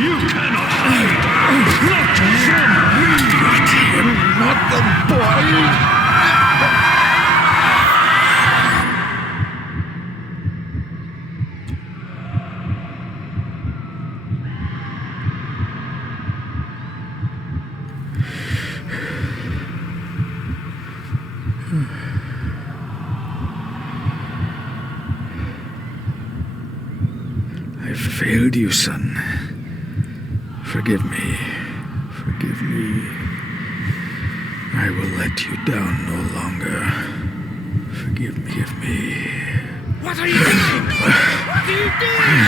You cannot hide! Not from me! Not the boy! I failed you, son. Forgive me. Forgive me. I will let you down no longer. Forgive me. What are you doing? What are you doing?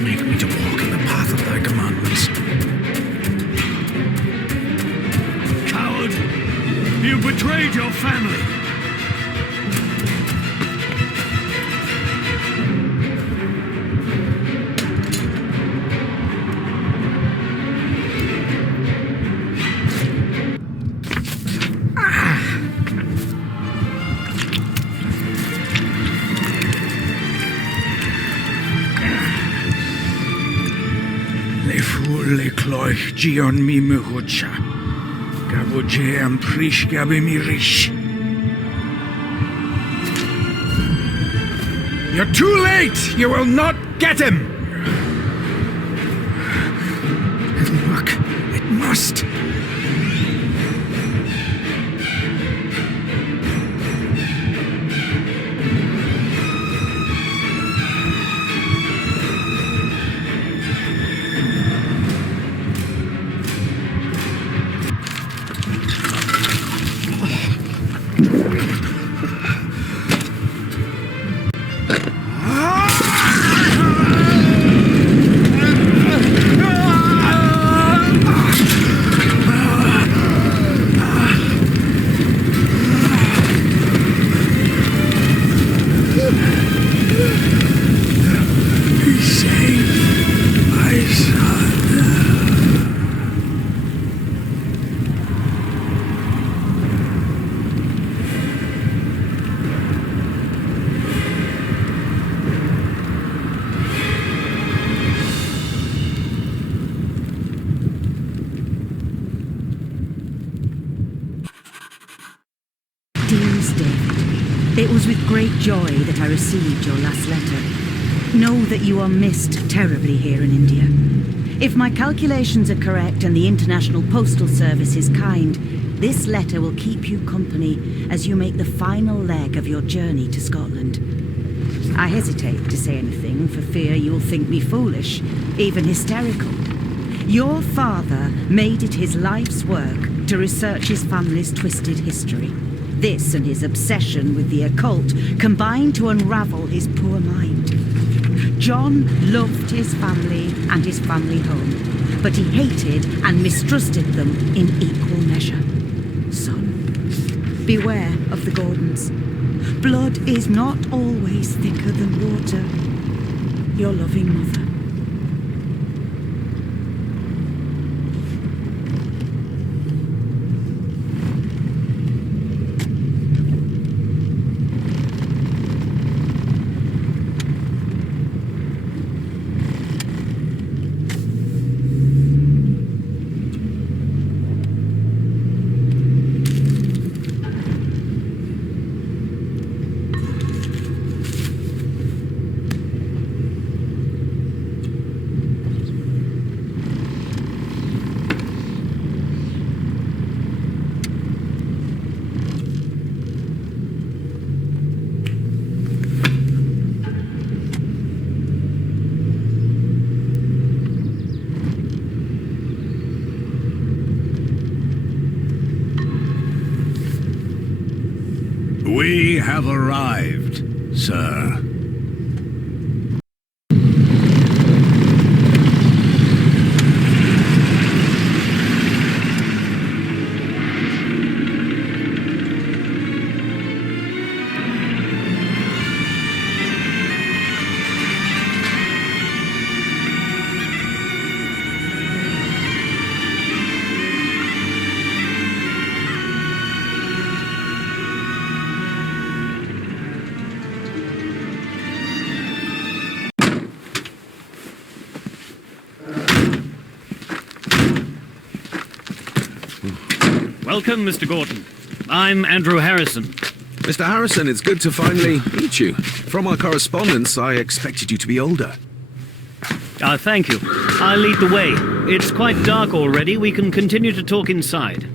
Make me to walk in the path of thy commandments. Coward! You betrayed your family! Le cloich gion mi muhucha. Gaboje am prish gabi mi rish. You're too late! You will not get him! It'll work. It must. It was with great joy that I received your last letter. Know that you are missed terribly here in India. If my calculations are correct and the International Postal Service is kind, this letter will keep you company as you make the final leg of your journey to Scotland. I hesitate to say anything for fear you'll think me foolish, even hysterical. Your father made it his life's work to research his family's twisted history. This and his obsession with the occult combined to unravel his poor mind. John loved his family and his family home, but he hated and mistrusted them in equal measure. Son, beware of the Gordons. Blood is not always thicker than water. Your loving mother. have arrived, sir. Welcome, Mr. Gordon. I'm Andrew Harrison. Mr. Harrison, it's good to finally meet you. From our correspondence, I expected you to be older. Thank you. I'll lead the way. It's quite dark already. We can continue to talk inside.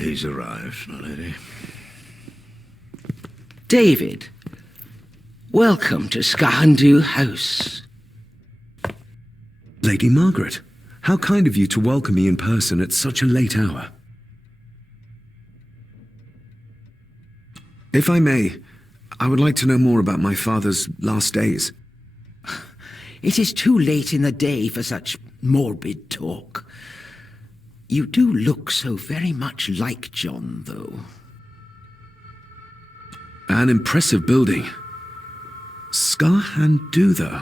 He's arrived, my lady. David, welcome to Skahandu House. Lady Margaret, how kind of you to welcome me in person at such a late hour. If I may, I would like to know more about my father's last days. It is too late in the day for such morbid talk. You do look so very much like John, though. An impressive building. Skahandu, though.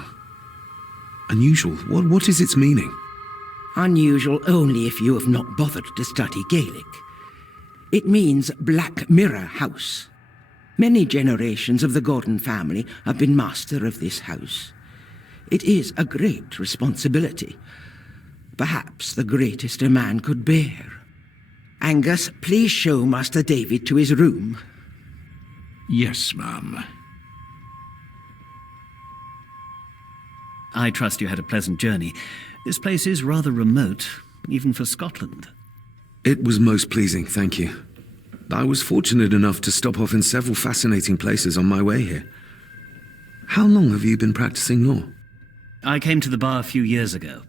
Unusual. What is its meaning? Unusual only if you have not bothered to study Gaelic. It means Black Mirror House. Many generations of the Gordon family have been master of this house. It is a great responsibility. Perhaps the greatest a man could bear. Angus, please show Master David to his room. Yes, ma'am. I trust you had a pleasant journey. This place is rather remote, even for Scotland. It was most pleasing, thank you. I was fortunate enough to stop off in several fascinating places on my way here. How long have you been practicing law? I came to the bar a few years ago.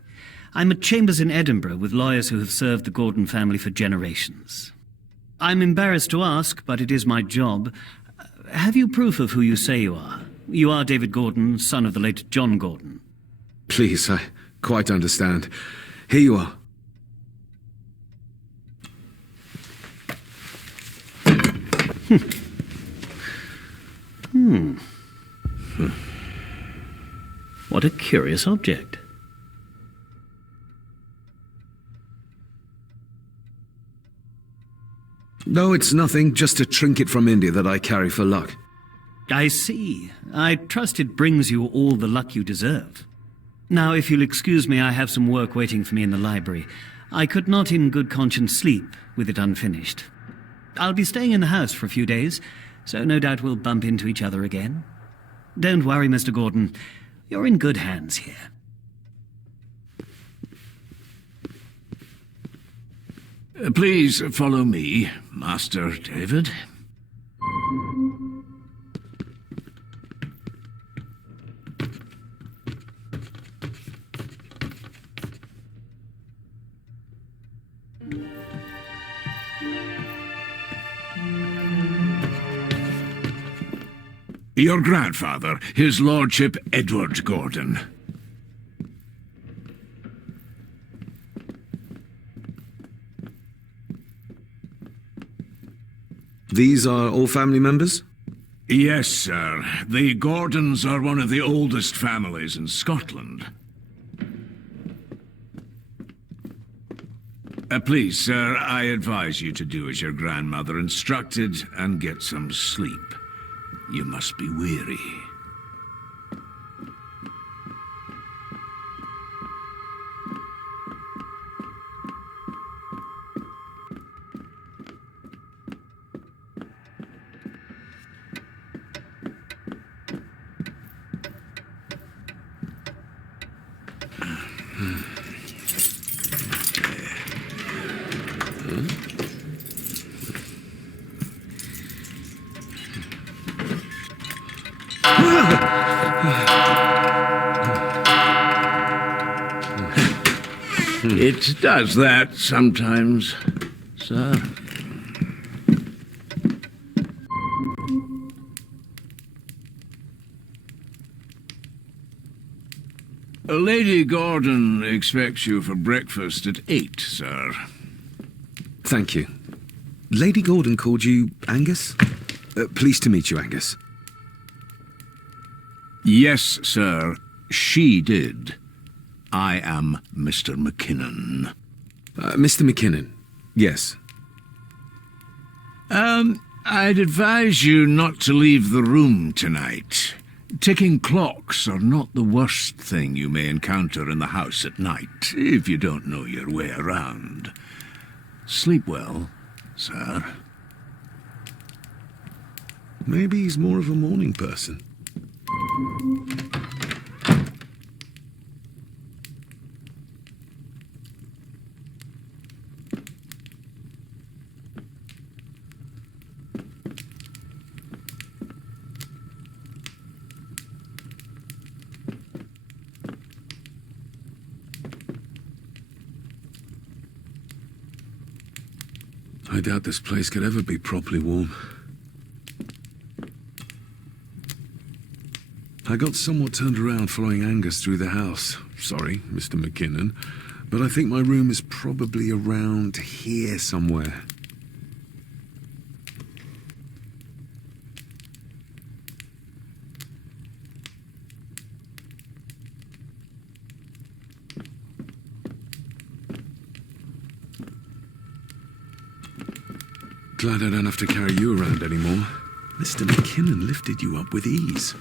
I'm at chambers in Edinburgh with lawyers who have served the Gordon family for generations. I'm embarrassed to ask, but it is my job. Have you proof of who you say you are? You are David Gordon, son of the late John Gordon. Please, I quite understand. Here you are. What a curious object. No, it's nothing, just a trinket from India that I carry for luck. I see. I trust it brings you all the luck you deserve. Now, if you'll excuse me, I have some work waiting for me in the library. I could not in good conscience sleep with it unfinished. I'll be staying in the house for a few days, so no doubt we'll bump into each other again. Don't worry, Mr. Gordon. You're in good hands here. Please follow me, Master David. Your grandfather, His Lordship Edward Gordon. These are all family members? Yes, sir. The Gordons are one of the oldest families in Scotland. Please, sir, I advise you to do as your grandmother instructed and get some sleep. You must be weary. It does that sometimes, sir. Lady Gordon expects you for breakfast at 8, sir. Thank you. Lady Gordon called you Angus? Pleased to meet you, Angus. Yes, sir. She did. I am Mr. McKinnon. Mr. McKinnon. Yes. I'd advise you not to leave the room tonight. Ticking clocks are not the worst thing you may encounter in the house at night, if you don't know your way around. Sleep well, sir. Maybe he's more of a morning person. I doubt this place could ever be properly warm. I got somewhat turned around following Angus through the house. Sorry, Mr. McKinnon, but I think my room is probably around here somewhere. Glad I don't have to carry you around anymore. Mr. McKinnon lifted you up with ease.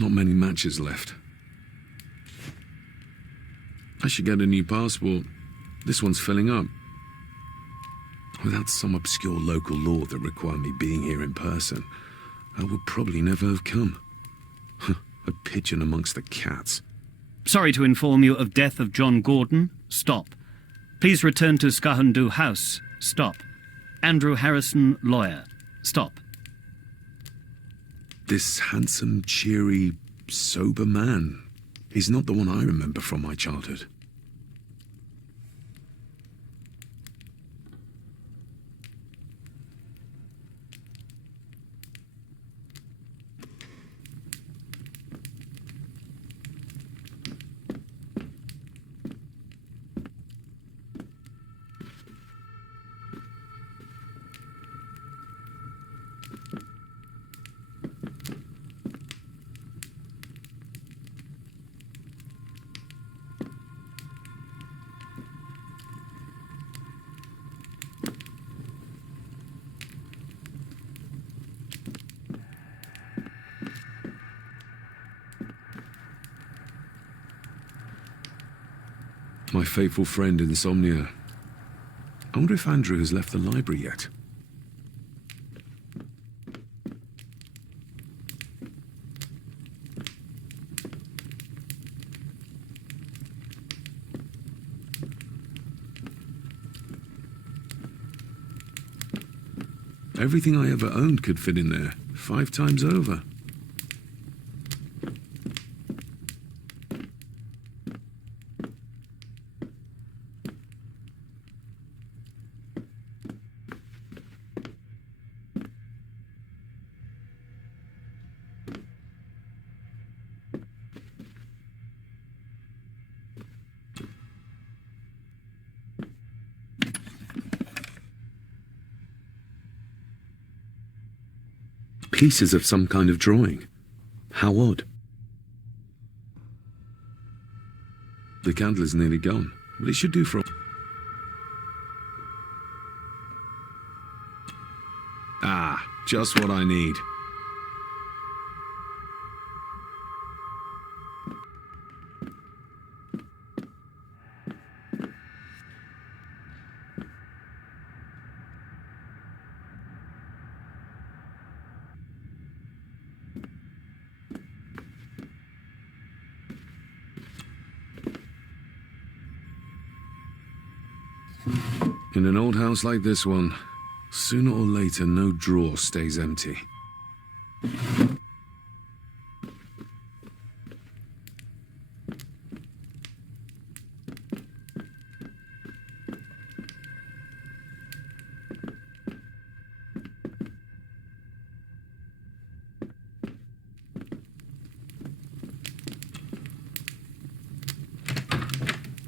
Not many matches left. I should get a new passport. This one's filling up. Without some obscure local law that required me being here in person, I would probably never have come. A pigeon amongst the cats. Sorry to inform you of death of John Gordon. Stop. Please return to Skahundu House. Stop. Andrew Harrison, lawyer. Stop. This handsome, cheery, sober man. He's not the one I remember from my childhood. My faithful friend Insomnia. I wonder if Andrew has left the library yet. Everything I ever owned could fit in there, 5 times over. Pieces of some kind of drawing. How odd. The candle is nearly gone, but it should do for... Ah, just what I need. In an old house like this one, sooner or later, no drawer stays empty.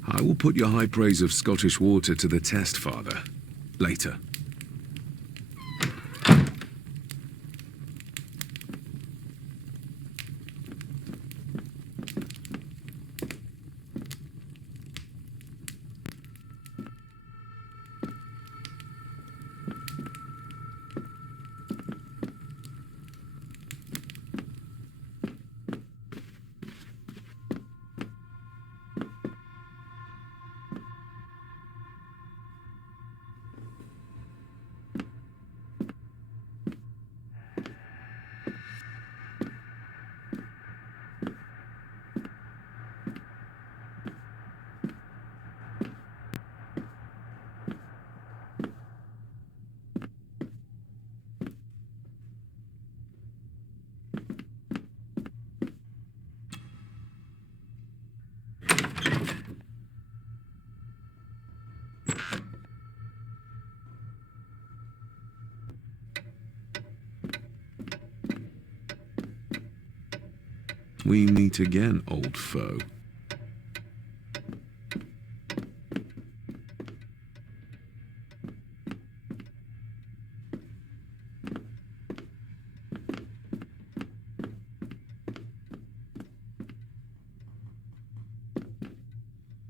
I will put your high praise of Scottish water to the test, Father. Later. We meet again, old foe.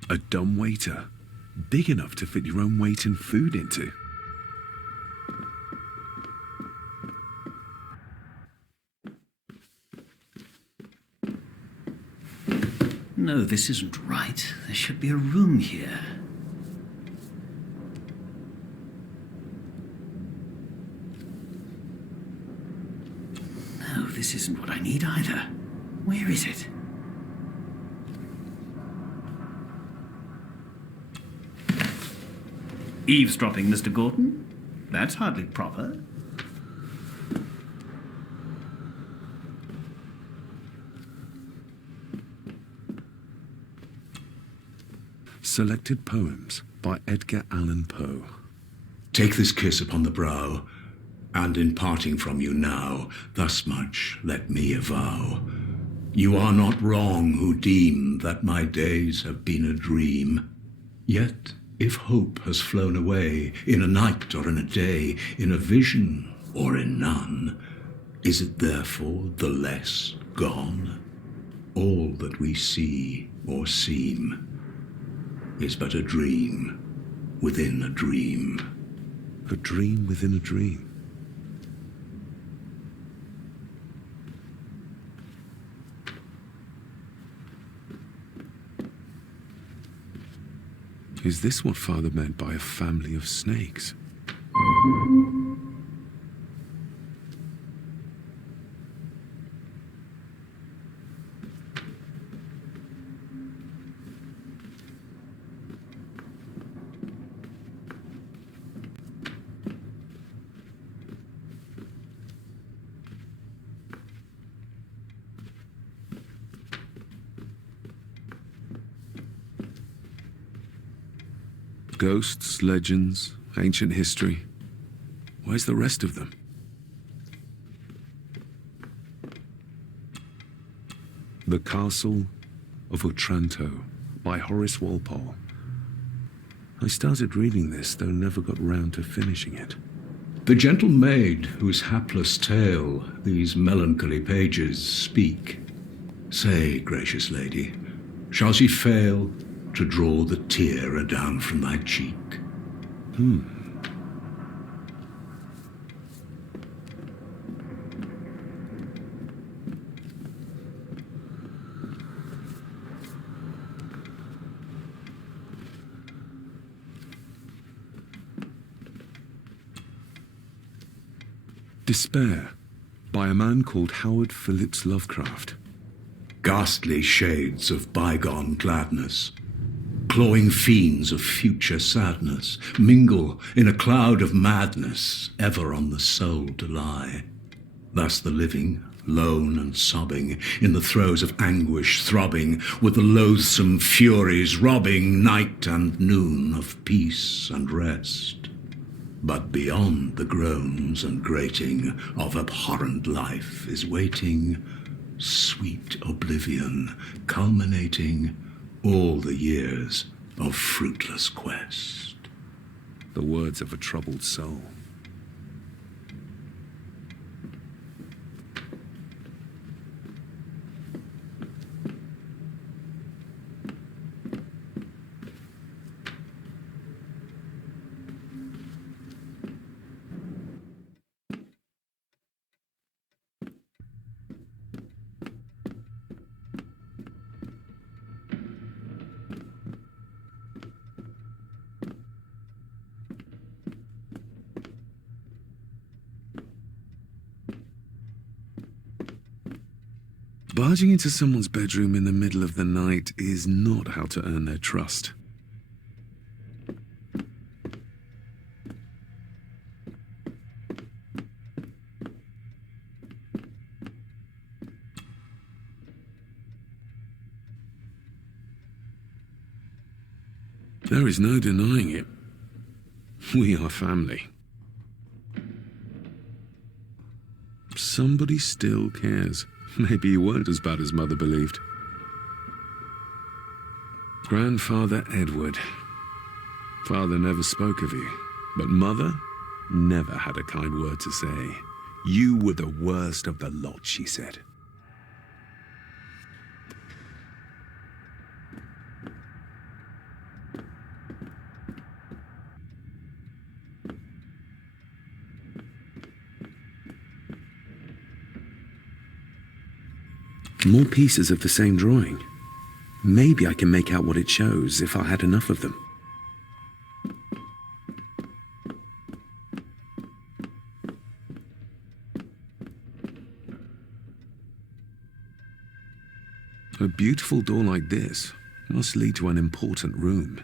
A dumb waiter, big enough to fit your own weight and food into. No, this isn't right. There should be a room here. No, this isn't what I need either. Where is it? Eavesdropping, Mr. Gorton? That's hardly proper. Selected Poems by Edgar Allan Poe. Take this kiss upon the brow, and in parting from you now, thus much let me avow. You are not wrong who deem that my days have been a dream. Yet, if hope has flown away, in a night or in a day, in a vision or in none, is it therefore the less gone? All that we see or seem is but a dream within a dream. A dream within a dream. Is this what Father meant by a family of snakes? Ghosts, legends, ancient history. Where's the rest of them? The Castle of Otranto by Horace Walpole. I started reading this, though never got round to finishing it. The gentle maid whose hapless tale these melancholy pages speak, say, gracious lady, shall she fail to draw the tear adown from thy cheek? Despair by a man called Howard Phillips Lovecraft. Ghastly shades of bygone gladness, clawing fiends of future sadness, mingle in a cloud of madness, ever on the soul to lie. Thus the living, lone and sobbing, in the throes of anguish throbbing, with the loathsome furies robbing night and noon of peace and rest. But beyond the groans and grating of abhorrent life is waiting sweet oblivion, culminating all the years of fruitless quest. The words of a troubled soul. Barging into someone's bedroom in the middle of the night is not how to earn their trust. There is no denying it. We are family. Somebody still cares. Maybe you weren't as bad as Mother believed. Grandfather Edward. Father never spoke of you, but Mother never had a kind word to say. You were the worst of the lot, she said. More pieces of the same drawing. Maybe I can make out what it shows if I had enough of them. A beautiful door like this must lead to an important room.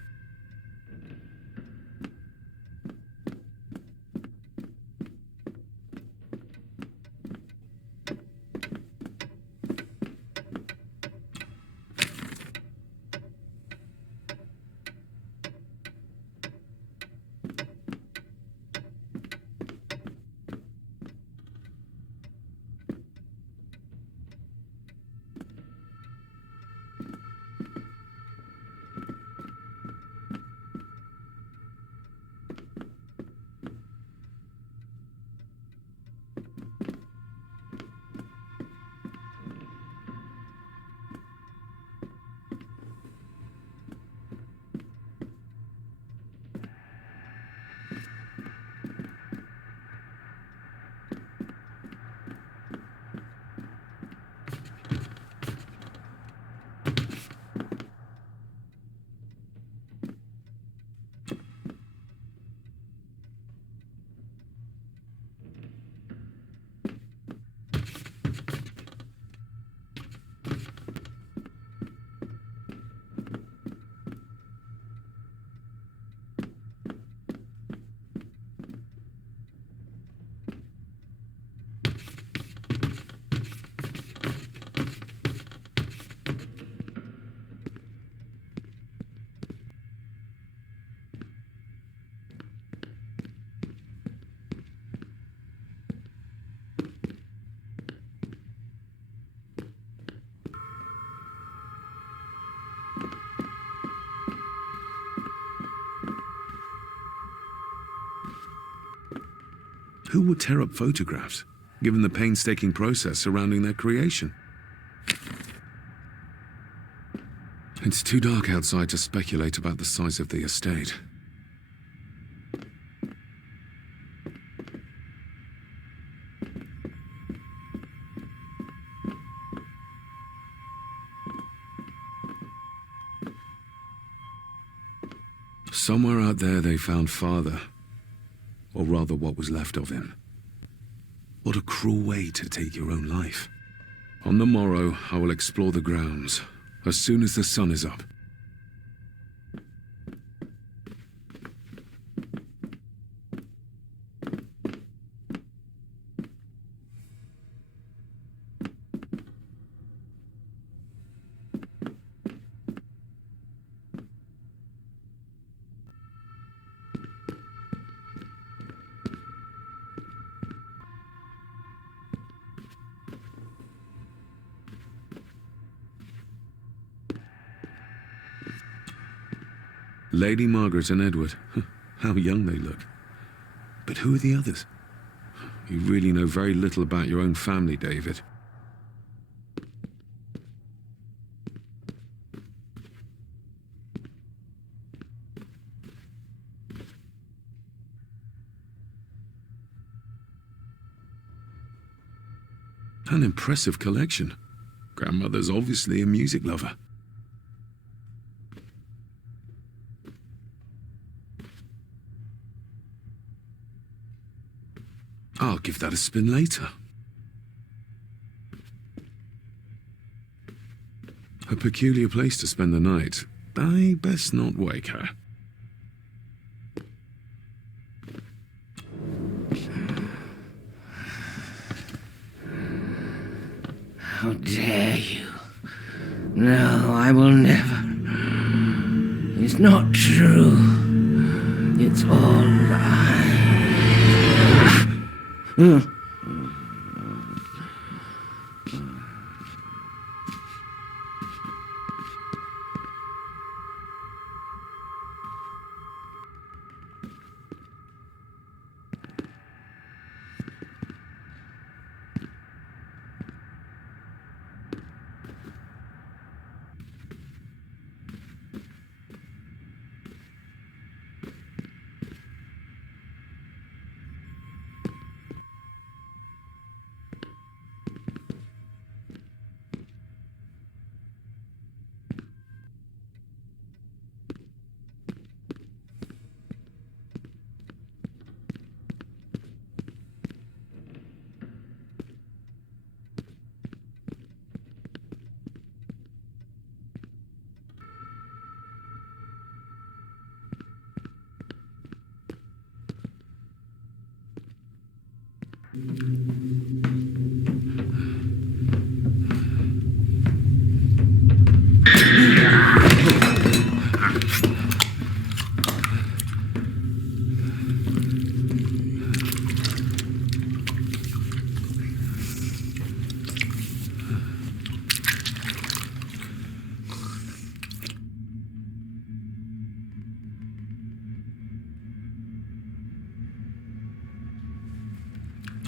Who would tear up photographs, given the painstaking process surrounding their creation? It's too dark outside to speculate about the size of the estate. Somewhere out there they found Father. Or rather, what was left of him. What a cruel way to take your own life. On the morrow, I will explore the grounds, as soon as the sun is up. Lady Margaret and Edward. How young they look. But who are the others? You really know very little about your own family, David. An impressive collection. Grandmother's obviously a music lover. I'll give that a spin later. A peculiar place to spend the night. I best not wake her. How dare you? No, I will never. It's not true. It's all lies.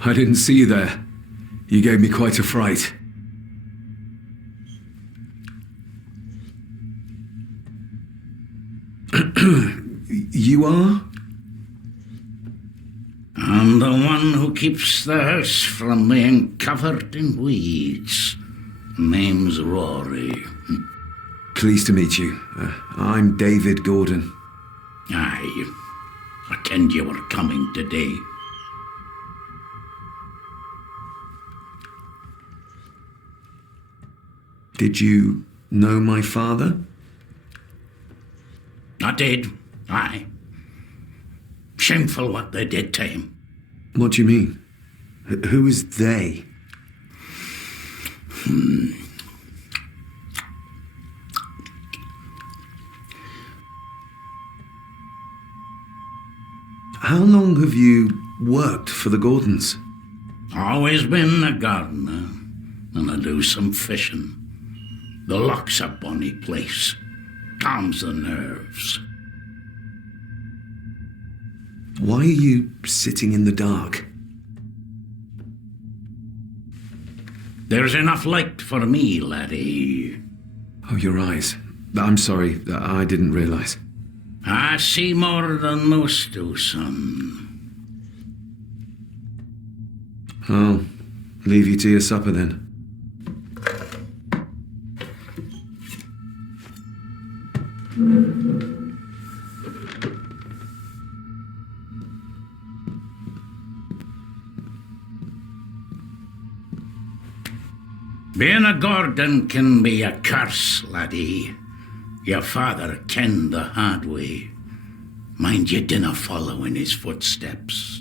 I didn't see you there. You gave me quite a fright. You are? I'm the one who keeps the house from being covered in weeds. Name's Rory. Pleased to meet you. I'm David Gordon. Aye. I kenned you were coming today. Did you know my father? I did, aye. Shameful what they did to him. What do you mean? Who is they? How long have you worked for the Gordons? Always been a gardener, and I do some fishing. The loch's a bonny place. Calms the nerves. Why are you sitting in the dark? There's enough light for me, laddie. Oh, your eyes. I'm sorry, I didn't realize. I see more than most do, son. I'll leave you to your supper then. Being a Gordon can be a curse, laddie. Your father kenned the hard way. Mind you dinna follow in his footsteps.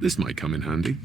This might come in handy.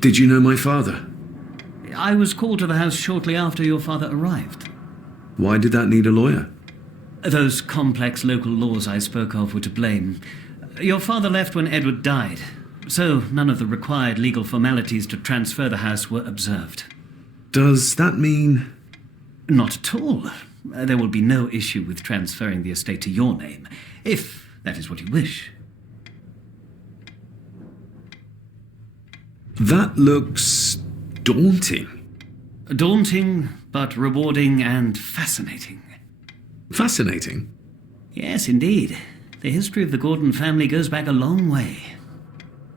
Did you know my father? I was called to the house shortly after your father arrived. Why did that need a lawyer? Those complex local laws I spoke of were to blame. Your father left when Edward died, so none of the required legal formalities to transfer the house were observed. Does that mean... Not at all. There will be no issue with transferring the estate to your name, if that is what you wish. That looks daunting. Daunting, but rewarding and fascinating. Fascinating? Yes, indeed. The history of the Gordon family goes back a long way.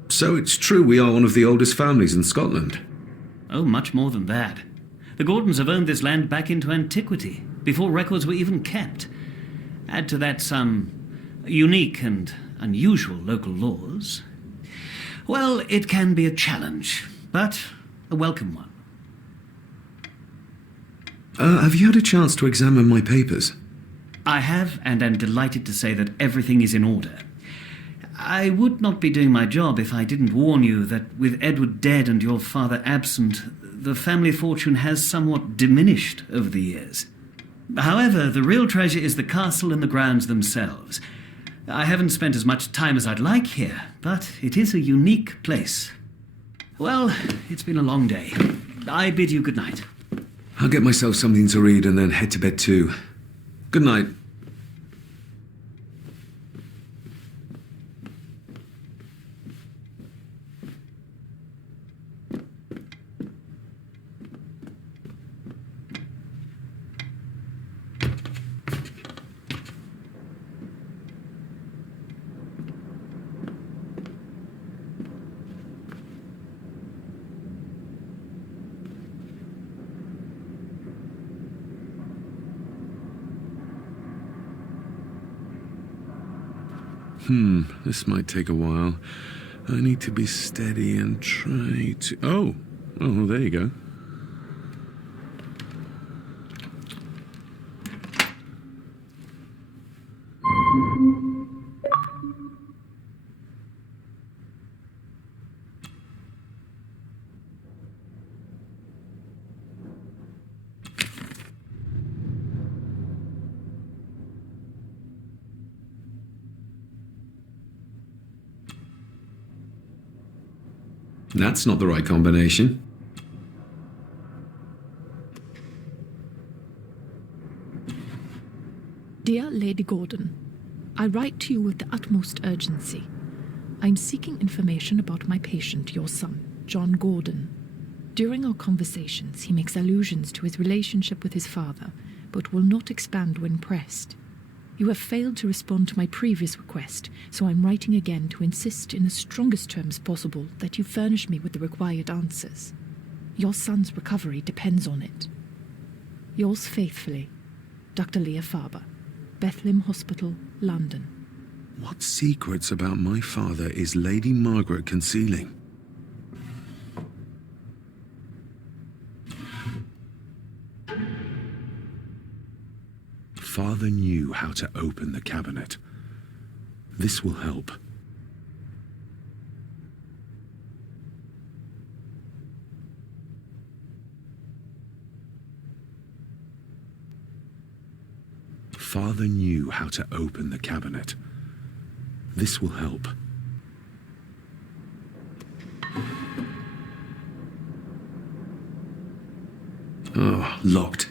So it's true we are one of the oldest families in Scotland. Oh, much more than that. The Gordons have owned this land back into antiquity, before records were even kept. Add to that some unique and unusual local laws. Well, it can be a challenge, but a welcome one. Have you had a chance to examine my papers? I have, and am delighted to say that everything is in order. I would not be doing my job if I didn't warn you that with Edward dead and your father absent, the family fortune has somewhat diminished over the years. However, the real treasure is the castle and the grounds themselves. I haven't spent as much time as I'd like here, but it is a unique place. Well, it's been a long day. I bid you good night. I'll get myself something to read and then head to bed too. Good night. This might take a while. I need to be steady and try to... Oh, there you go. That's not the right combination. Dear Lady Gordon, I write to you with the utmost urgency. I am seeking information about my patient, your son, John Gordon. During our conversations, he makes allusions to his relationship with his father, but will not expand when pressed. You have failed to respond to my previous request, so I'm writing again to insist in the strongest terms possible that you furnish me with the required answers. Your son's recovery depends on it. Yours faithfully, Dr. Leah Farber, Bethlehem Hospital, London. What secrets about my father is Lady Margaret concealing? Father knew how to open the cabinet. This will help. Father knew how to open the cabinet. This will help. Oh, locked.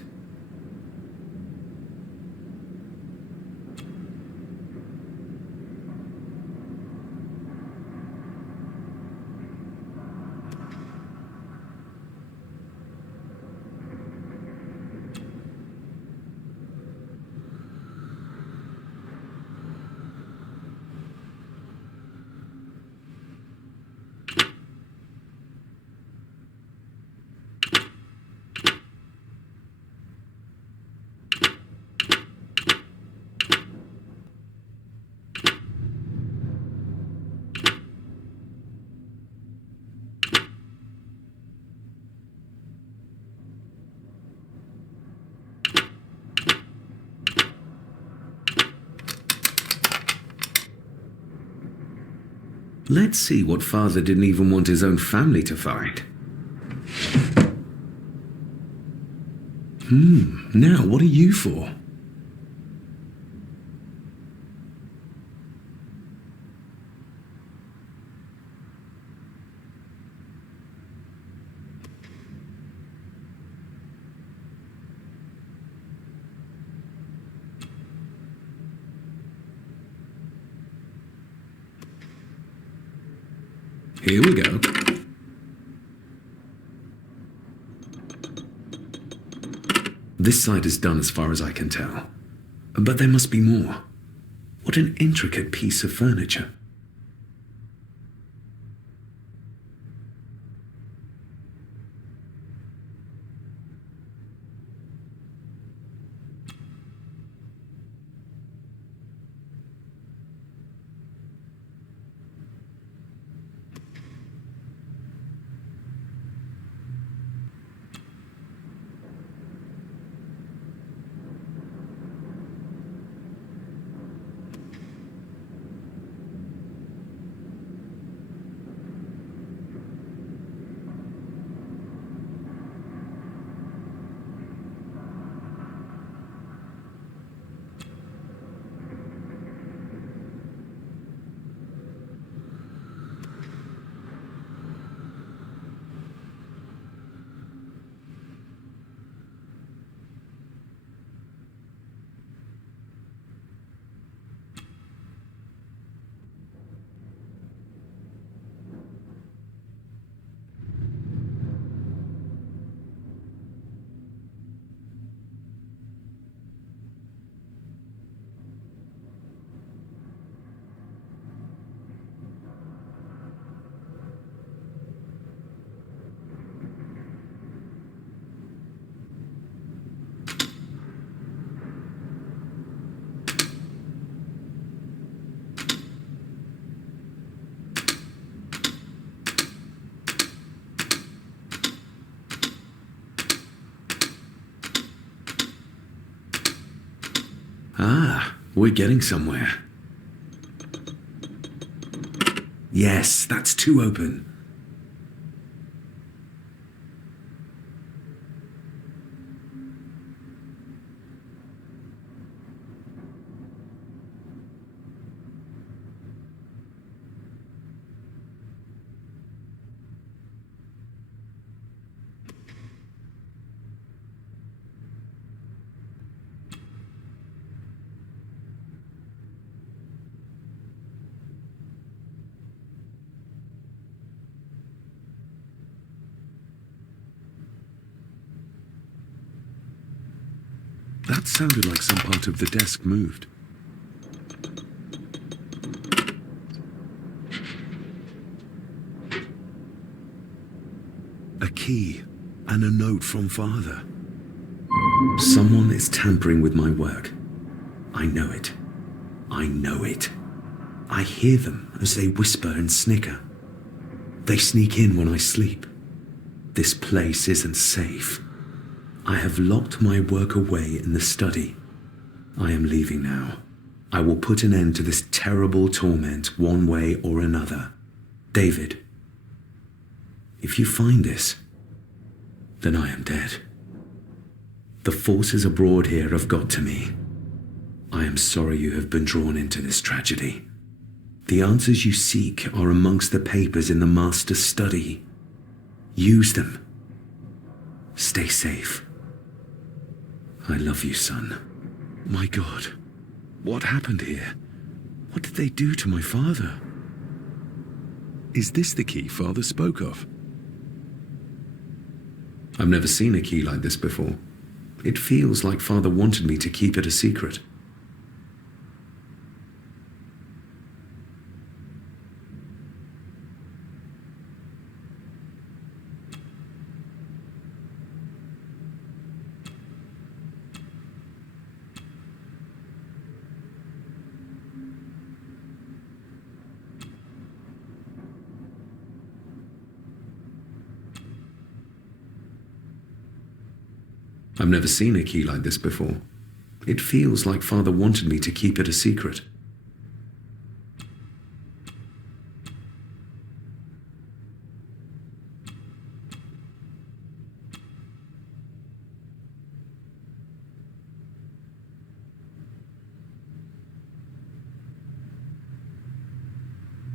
Let's see what Father didn't even want his own family to find. Now what are you for? Here we go. This side is done as far as I can tell. But there must be more. What an intricate piece of furniture. Ah, we're getting somewhere. Yes, that's too open. That sounded like some part of the desk moved. A key and a note from Father. Someone is tampering with my work. I know it. I know it. I hear them as they whisper and snicker. They sneak in when I sleep. This place isn't safe. I have locked my work away in the study. I am leaving now. I will put an end to this terrible torment one way or another. David, if you find this, then I am dead. The forces abroad here have got to me. I am sorry you have been drawn into this tragedy. The answers you seek are amongst the papers in the Master's study. Use them. Stay safe. I love you, son. My God, what happened here? What did they do to my father? Is this the key Father spoke of? I've never seen a key like this before. It feels like Father wanted me to keep it a secret. I've never seen a key like this before. It feels like Father wanted me to keep it a secret.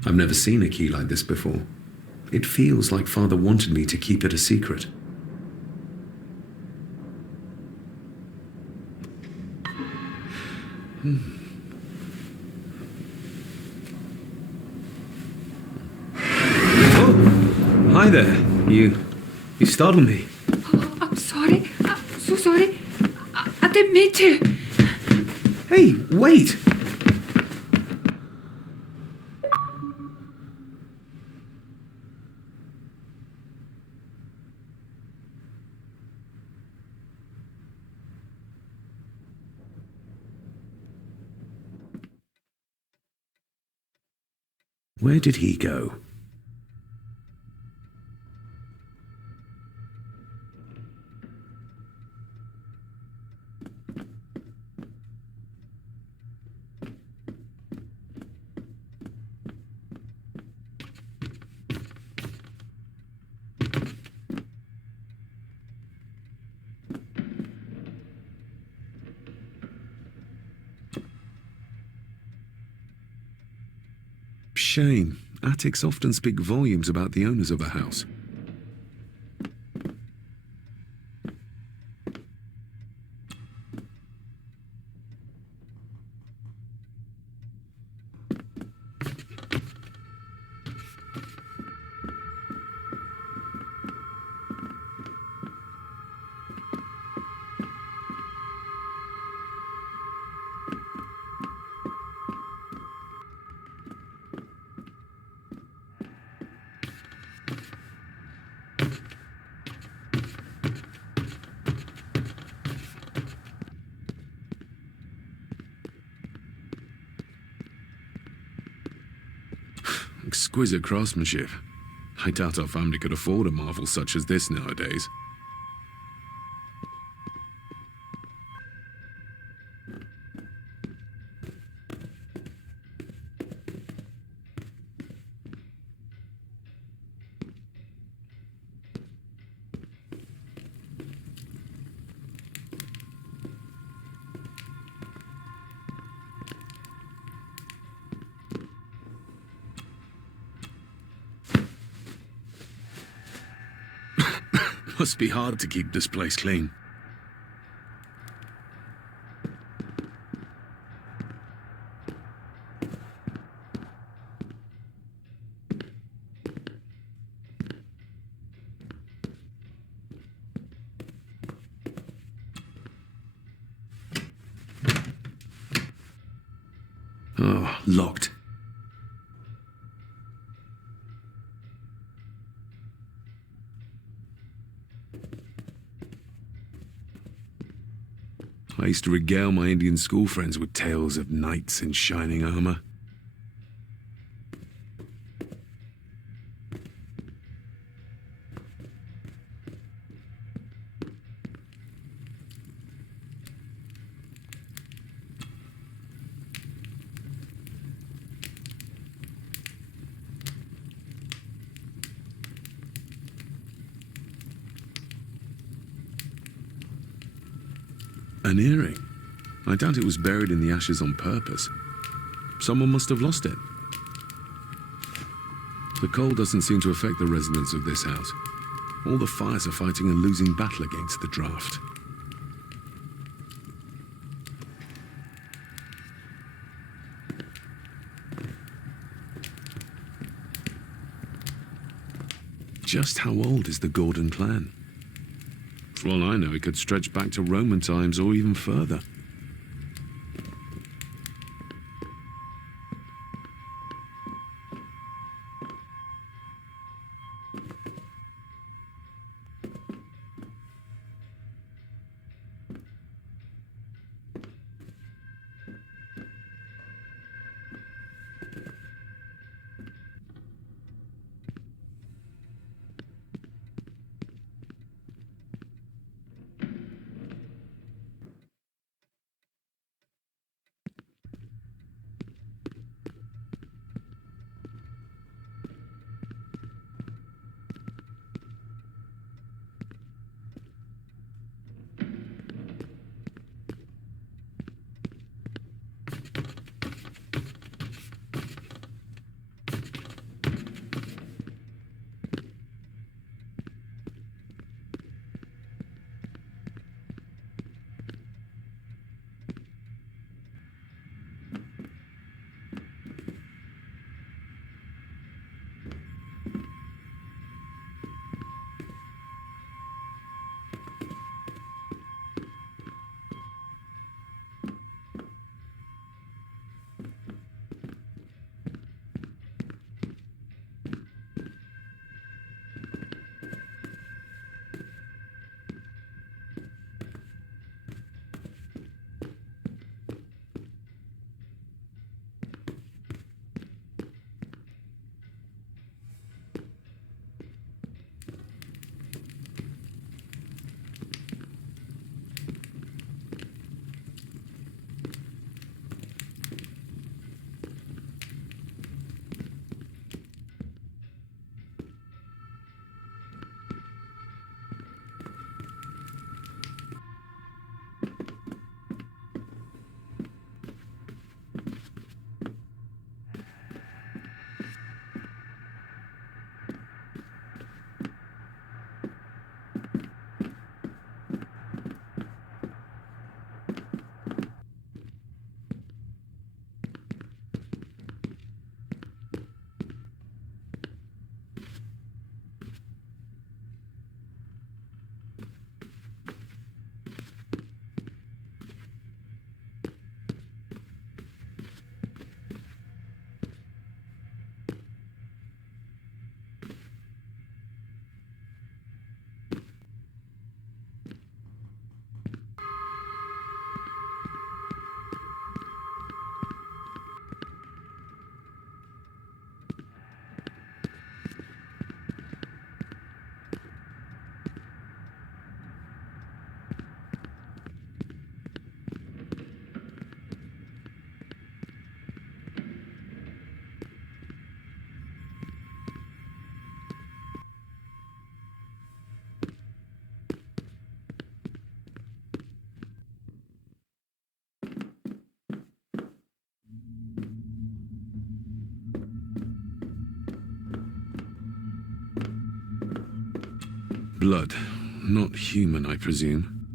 I've never seen a key like this before. It feels like Father wanted me to keep it a secret. Oh, hi there. You startled me. Oh, I'm sorry. I'm so sorry. I didn't mean to. Hey, wait! Where did he go? Shame. Attics often speak volumes about the owners of a house. Exquisite craftsmanship. I doubt our family could afford a marvel such as this nowadays. Must be hard to keep this place clean. Oh, locked. I used to regale my Indian school friends with tales of knights in shining armor. An earring? I doubt it was buried in the ashes on purpose. Someone must have lost it. The cold doesn't seem to affect the residents of this house. All the fires are fighting a losing battle against the draft. Just how old is the Gordon clan? For all I know, it could stretch back to Roman times or even further. Blood. Not human, I presume.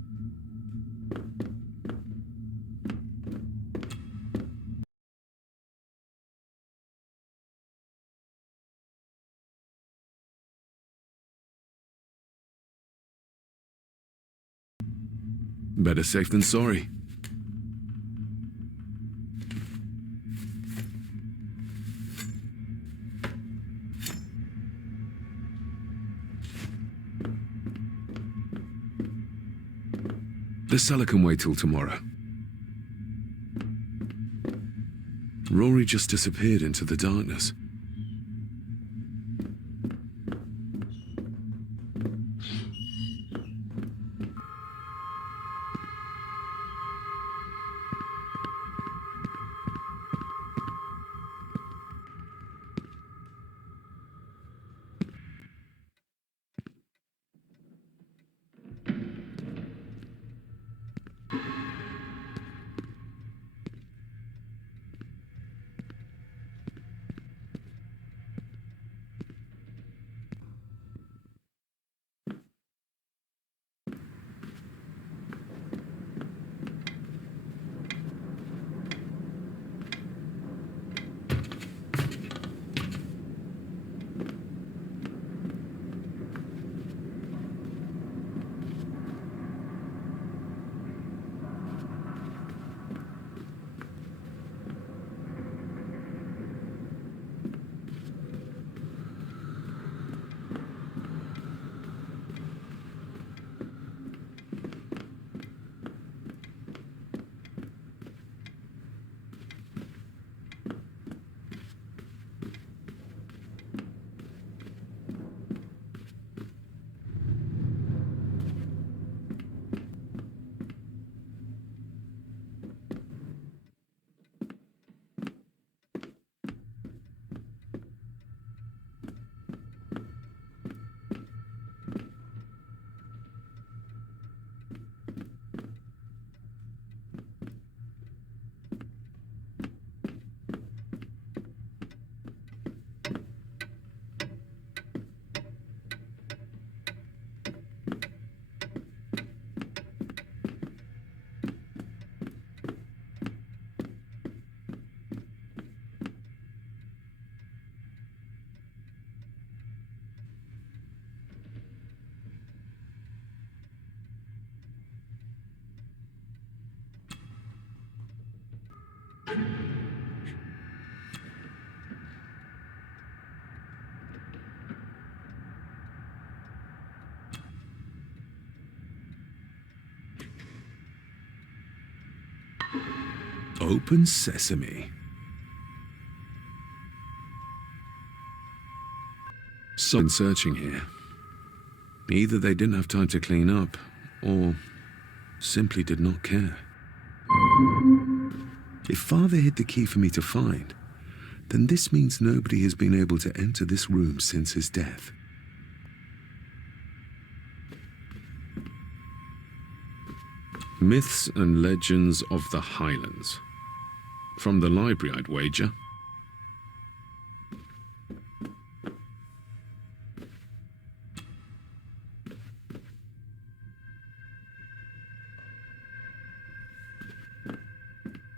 Better safe than sorry. The cellar can wait till tomorrow. Rory just disappeared into the darkness. Open sesame. Someone searching here. Either they didn't have time to clean up, or simply did not care. If Father hid the key for me to find, then this means nobody has been able to enter this room since his death. Myths and Legends of the Highlands. From the library, I'd wager.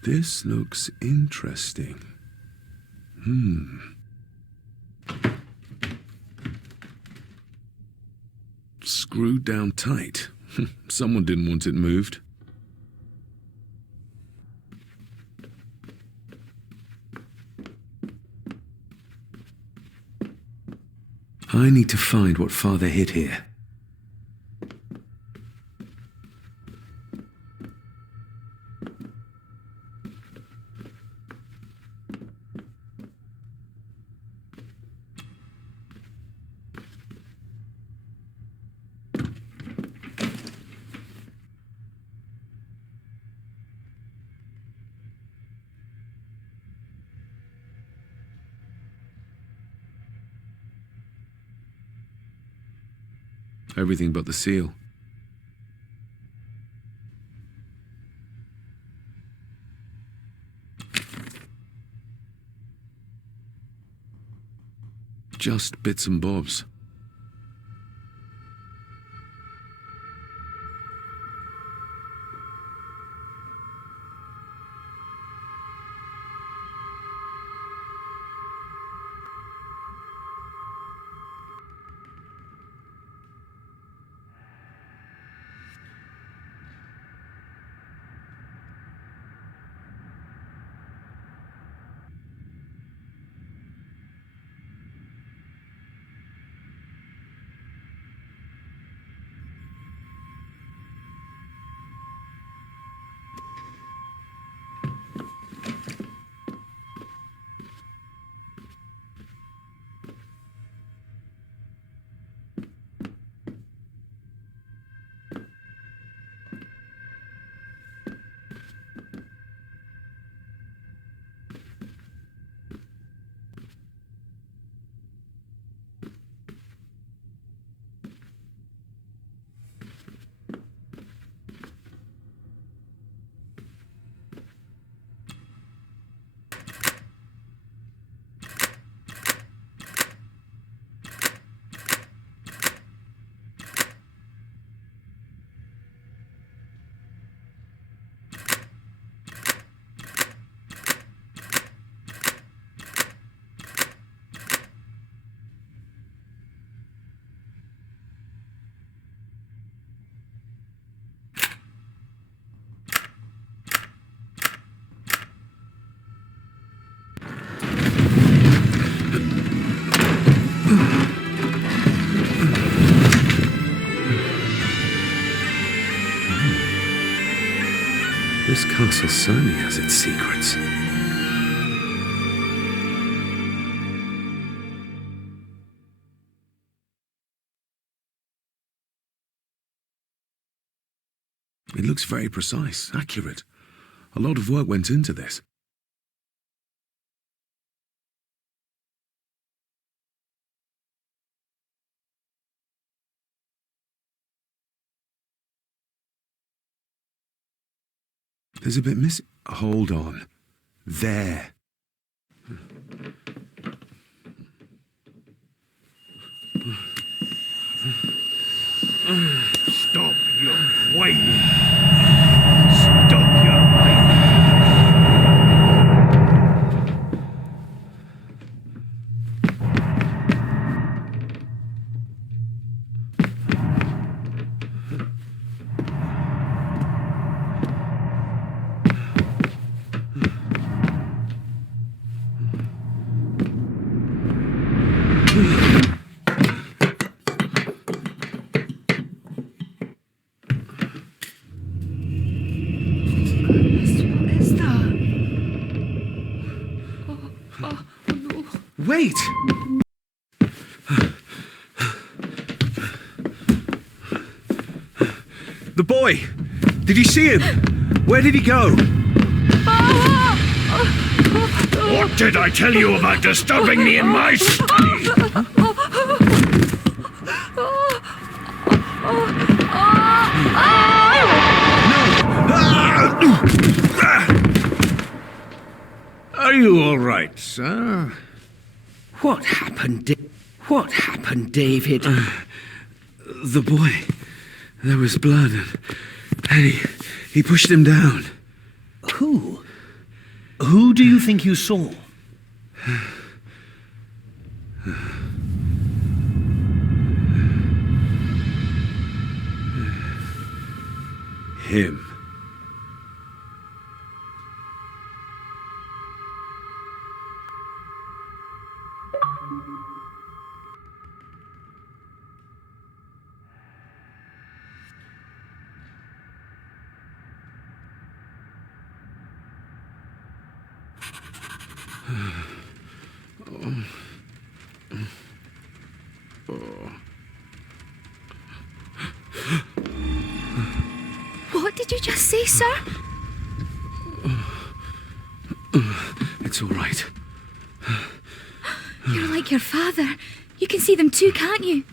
This looks interesting. Screwed down tight. Someone didn't want it moved. I need to find what Father hid here. Everything but the seal. Just bits and bobs. This castle certainly has its secrets. It looks very precise, accurate. A lot of work went into this. There's a bit missing. Hold on. There. Stop your whining. Stop your whining. Oh, no. Wait! The boy! Did you see him? Where did he go? What did I tell you about disturbing me in my study? Are you all right, sir? What happened, David? The boy. There was blood and he pushed him down. Who? Who do you think you saw? Him. What did you just say, sir? It's all right. You're like your father. You can see them too, can't you?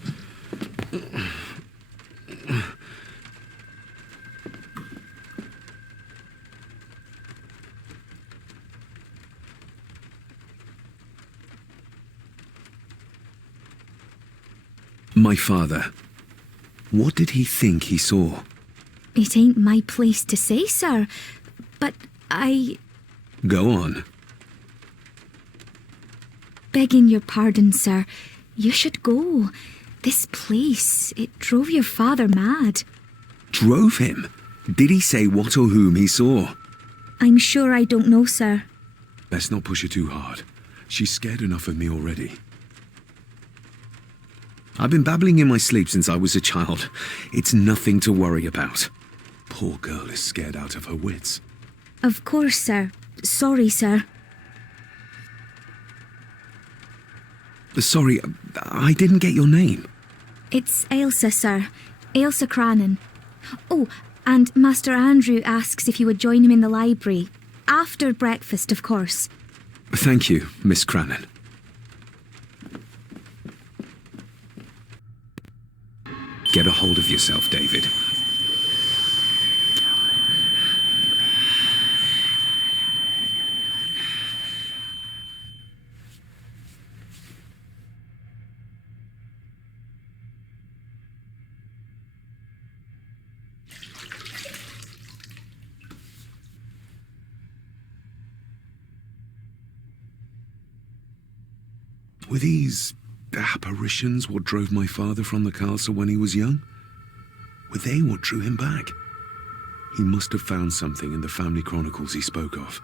My father. What did he think he saw? It ain't my place to say, sir. But Go on. Begging your pardon, sir. You should go. This place, it drove your father mad. Drove him? Did he say what or whom he saw? I'm sure I don't know, sir. Let's not push her too hard. She's scared enough of me already. I've been babbling in my sleep since I was a child. It's nothing to worry about. Poor girl is scared out of her wits. Of course, sir. Sorry, sir. Sorry, I didn't get your name. It's Ailsa, sir. Ailsa Crannan. Oh, and Master Andrew asks if you would join him in the library. After breakfast, of course. Thank you, Miss Crannan. Get a hold of yourself, David. Were these apparitions what drove my father from the castle when he was young? Were they what drew him back? He must have found something in the family chronicles he spoke of.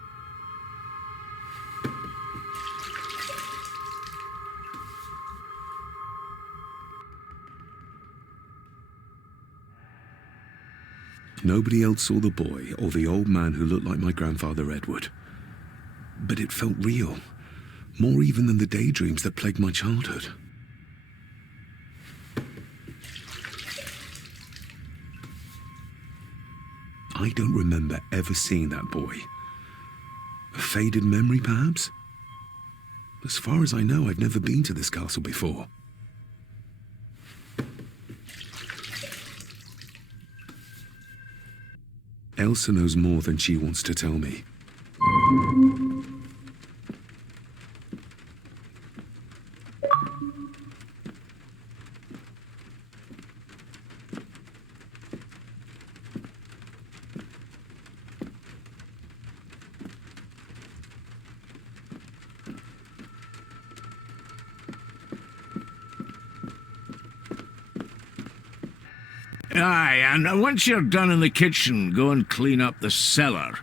Nobody else saw the boy or the old man who looked like my grandfather Edward. But it felt real. More even than the daydreams that plagued my childhood. I don't remember ever seeing that boy. A faded memory, perhaps? As far as I know, I've never been to this castle before. Elsa knows more than she wants to tell me. Aye, and once you're done in the kitchen, go and clean up the cellar.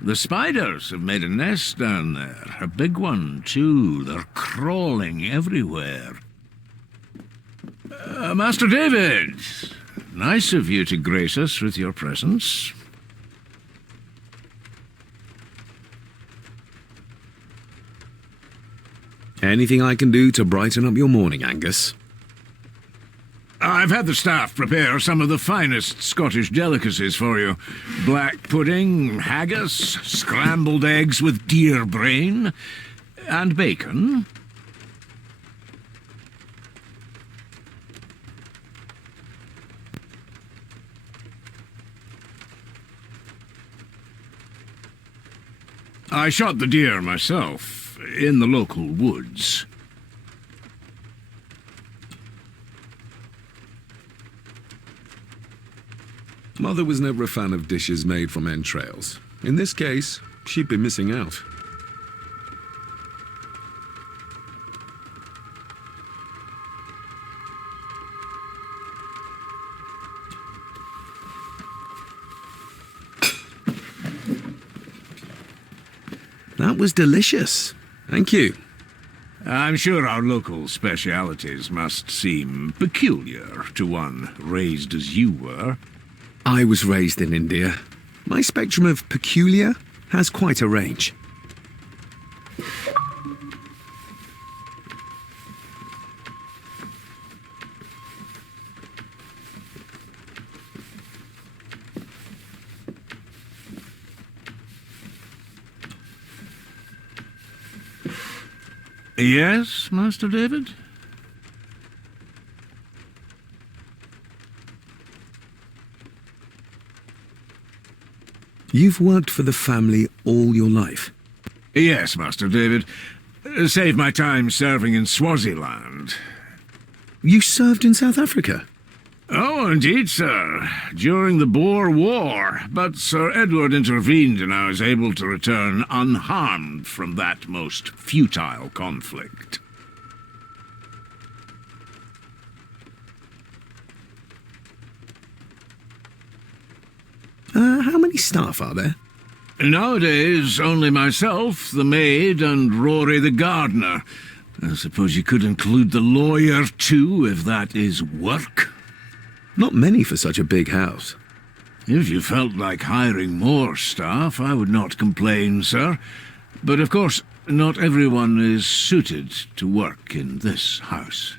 The spiders have made a nest down there. A big one, too. They're crawling everywhere. Master David, nice of you to grace us with your presence. Anything I can do to brighten up your morning, Angus? I've had the staff prepare some of the finest Scottish delicacies for you. Black pudding, haggis, scrambled eggs with deer brain, and bacon. I shot the deer myself, in the local woods. Mother was never a fan of dishes made from entrails. In this case, she'd be missing out. That was delicious. Thank you. I'm sure our local specialities must seem peculiar to one raised as you were. I was raised in India. My spectrum of peculiar has quite a range. Yes, Master David? You've worked for the family all your life? Yes, Master David. Saved my time serving in Swaziland. You served in South Africa? Oh, indeed, sir. During the Boer War. But Sir Edward intervened and I was able to return unharmed from that most futile conflict. How many staff are there? Nowadays, only myself, the maid, and Rory the gardener. I suppose you could include the lawyer, too, if that is work. Not many for such a big house. If you felt like hiring more staff, I would not complain, sir. But of course, not everyone is suited to work in this house.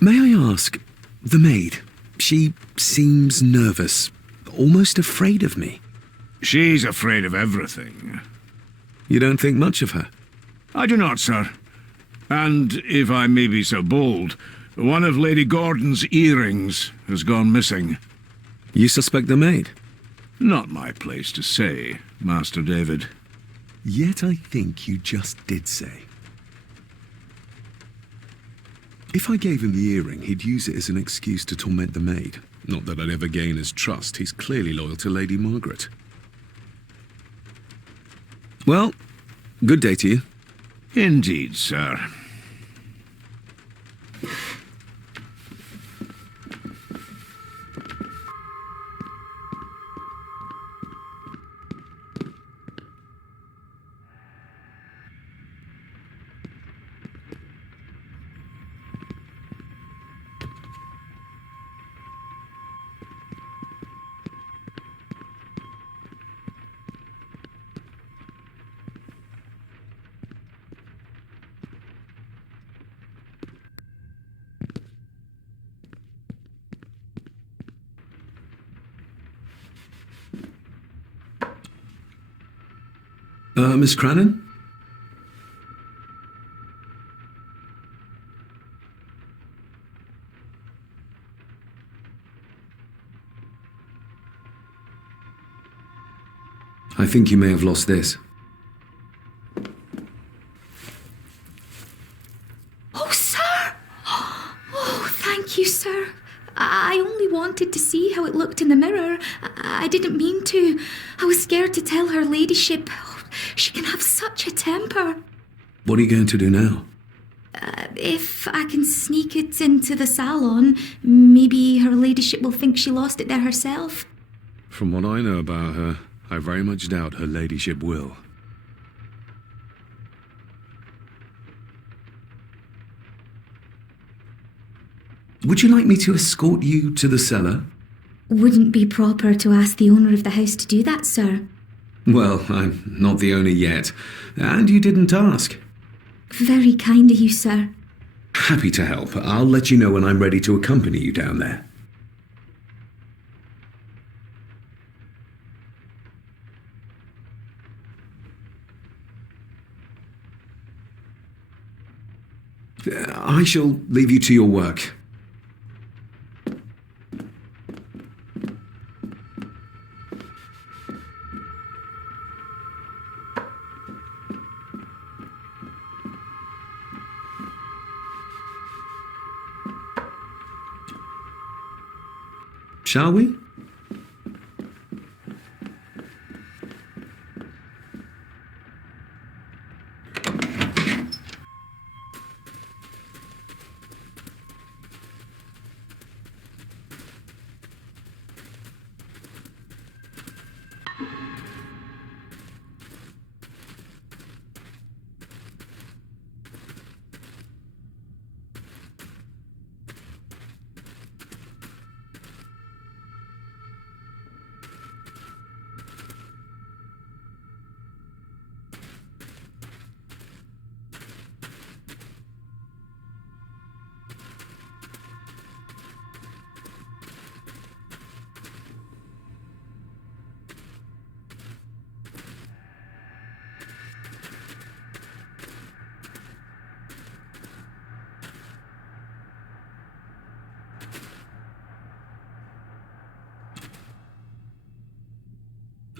May I ask, the maid, she seems nervous, almost afraid of me. She's afraid of everything. You don't think much of her? I do not, sir. And, if I may be so bold, one of Lady Gordon's earrings has gone missing. You suspect the maid? Not my place to say, Master David. Yet I think you just did say. If I gave him the earring, he'd use it as an excuse to torment the maid. Not that I'd ever gain his trust. He's clearly loyal to Lady Margaret. Well, good day to you. Indeed, sir. Miss Crannan? I think you may have lost this. Oh, sir! Oh, thank you, sir. I only wanted to see how it looked in the mirror. I didn't mean to. I was scared to tell her ladyship. She can have such a temper. What are you going to do now? If I can sneak it into the salon, maybe her ladyship will think she lost it there herself. From what I know about her, I very much doubt her ladyship will. Would you like me to escort you to the cellar? Wouldn't be proper to ask the owner of the house to do that, sir. Well, I'm not the owner yet. And you didn't ask. Very kind of you, sir. Happy to help. I'll let you know when I'm ready to accompany you down there. I shall leave you to your work. Shall we?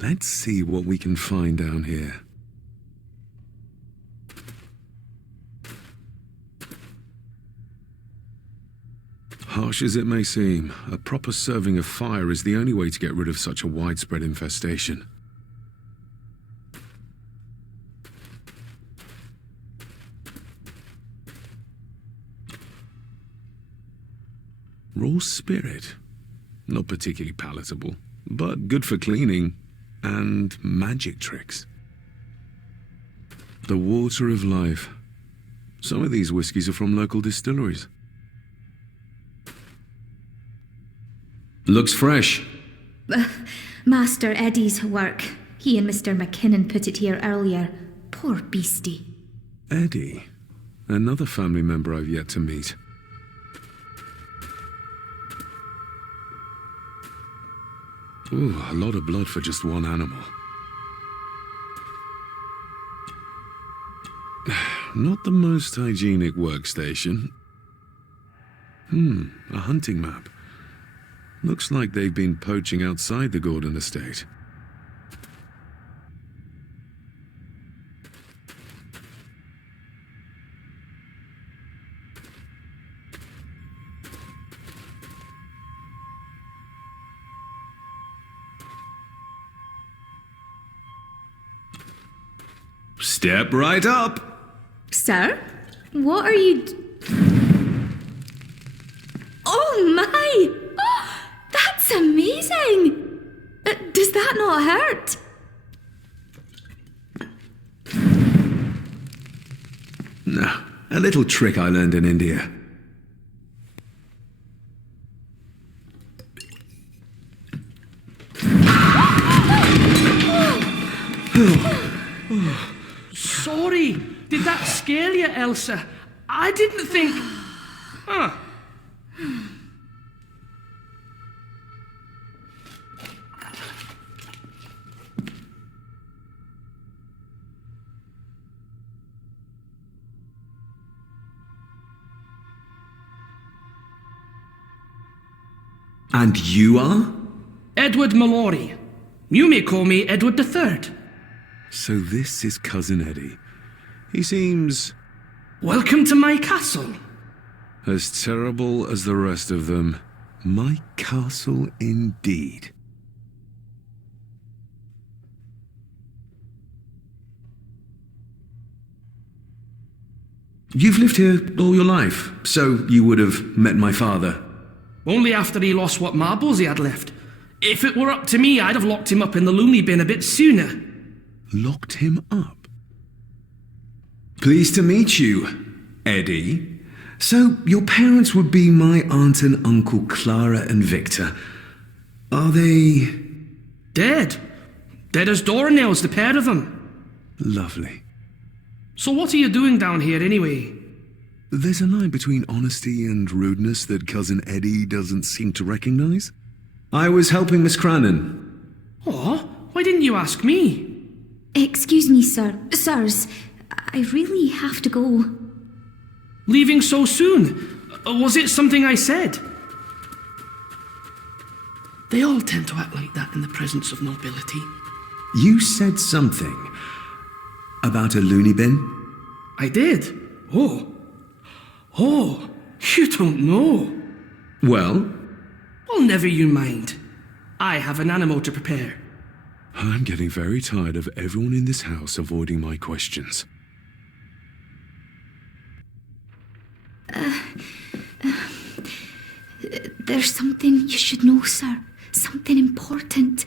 Let's see what we can find down here. Harsh as it may seem, a proper serving of fire is the only way to get rid of such a widespread infestation. Raw spirit. Not particularly palatable, but good for cleaning. And magic tricks. The water of life. Some of these whiskies are from local distilleries. Looks fresh. Master Eddie's work. He and Mr. McKinnon put it here earlier. Poor beastie. Eddie. Another family member I've yet to meet. Ooh, a lot of blood for just one animal. Not the most hygienic workstation. A hunting map. Looks like they've been poaching outside the Gordon estate. Step right up. Sir? What are you... Oh my! Oh, that's amazing! Does that not hurt? No, a little trick I learned in India. Sorry, did that scare you, Elsa? I didn't think... And you are? Edward Mallory. You may call me Edward III. So this is Cousin Eddie. He seems... Welcome to my castle. as terrible as the rest of them. My castle indeed. You've lived here all your life, so you would have met my father. Only after he lost what marbles he had left. If it were up to me, I'd have locked him up in the loony bin a bit sooner. Locked him up? Pleased to meet you, Eddie. So, your parents would be my aunt and uncle Clara and Victor. Are they... Dead. Dead as doornails, the pair of them. Lovely. So what are you doing down here anyway? There's a line between honesty and rudeness that Cousin Eddie doesn't seem to recognize. I was helping Miss Crannan. Oh, why didn't you ask me? Excuse me, sirs. I really have to go. Leaving so soon? Was it something I said? They all tend to act like that in the presence of nobility. You said something about a loony bin? I did. Oh, you don't know. Well? Well, never you mind. I have an animal to prepare. I'm getting very tired of everyone in this house avoiding my questions. There's something you should know, sir. Something important.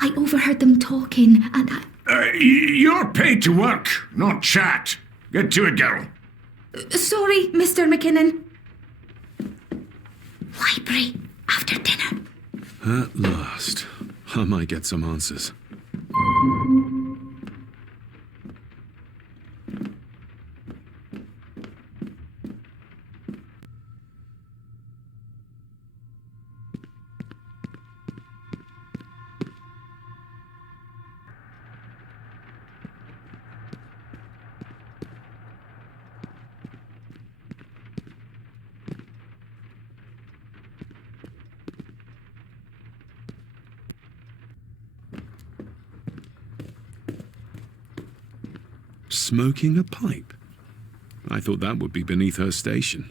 I overheard them talking, and You're paid to work, not chat. Get to it, girl. Sorry, Mr. McKinnon. Library, after dinner. At last, I might get some answers. Smoking a pipe? I thought that would be beneath her station.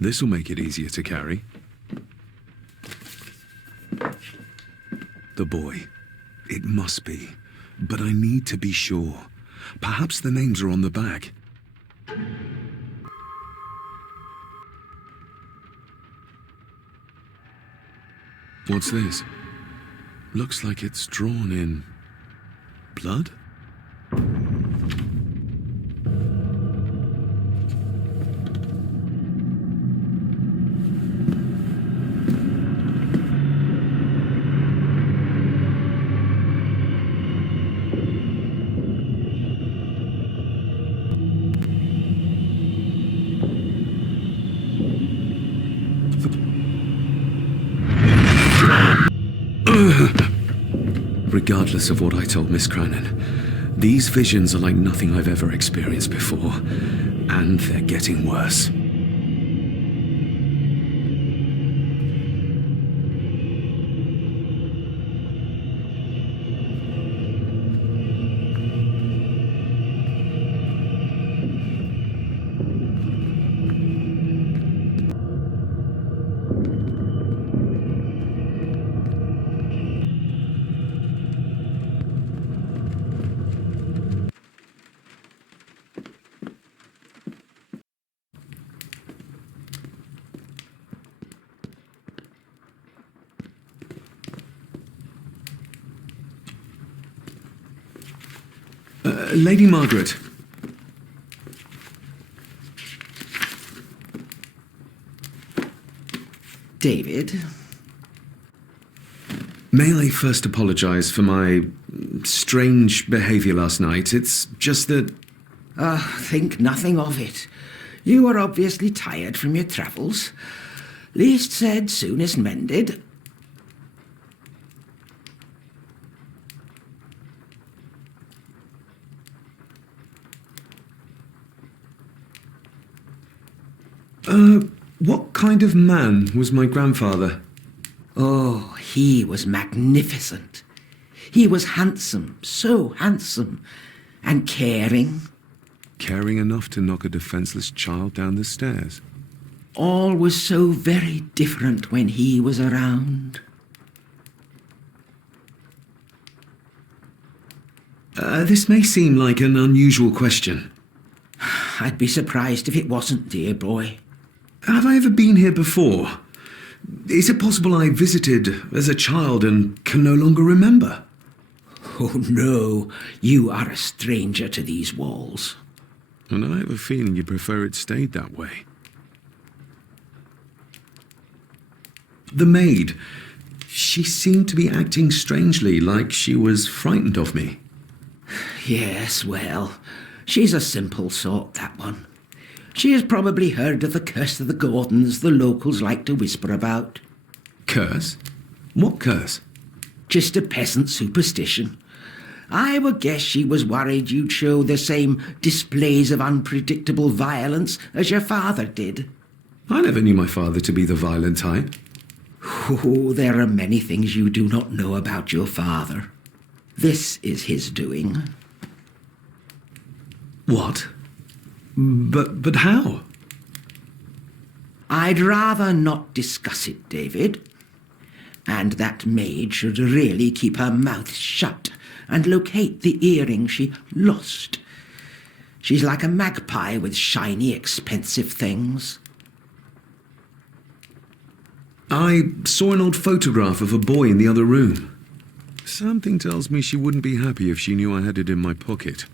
This'll make it easier to carry. The boy. It must be. But I need to be sure. Perhaps the names are on the back. What's this? Looks like it's drawn in blood? Regardless of what I told Miss Crannan, these visions are like nothing I've ever experienced before, and they're getting worse. Lady Margaret. David? May I first apologize for my strange behavior last night? It's just that... Think nothing of it. You were obviously tired from your travels. Least said, soonest mended. What kind of man was my grandfather? Oh, he was magnificent. He was handsome, so handsome, and caring. Caring enough to knock a defenseless child down the stairs? All was so very different when he was around. This may seem like an unusual question. I'd be surprised if it wasn't, dear boy. Have I ever been here before? Is it possible I visited as a child and can no longer remember? Oh no, you are a stranger to these walls. And I have a feeling you prefer it stayed that way. The maid, she seemed to be acting strangely, like she was frightened of me. Yes, well, she's a simple sort, that one. She has probably heard of the curse of the Gordons the locals like to whisper about. Curse? What curse? Just a peasant superstition. I would guess she was worried you'd show the same displays of unpredictable violence as your father did. I never knew my father to be the violent type. Oh, there are many things you do not know about your father. This is his doing. What? But how? I'd rather not discuss it, David. And that maid should really keep her mouth shut and locate the earring she lost. She's like a magpie with shiny, expensive things. I saw an old photograph of a boy in the other room. Something tells me she wouldn't be happy if she knew I had it in my pocket.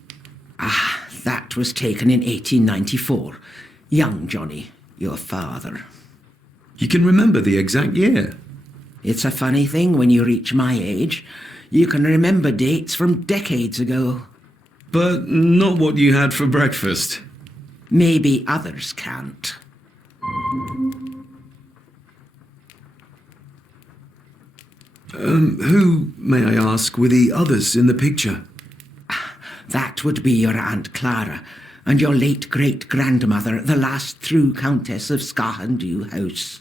Ah, that was taken in 1894. Young Johnny, your father. You can remember the exact year. It's a funny thing when you reach my age. You can remember dates from decades ago. But not what you had for breakfast. Maybe others can't. Who, may I ask, were the others in the picture? That would be your Aunt Clara and your late great-grandmother, the last true Countess of Scahandew House.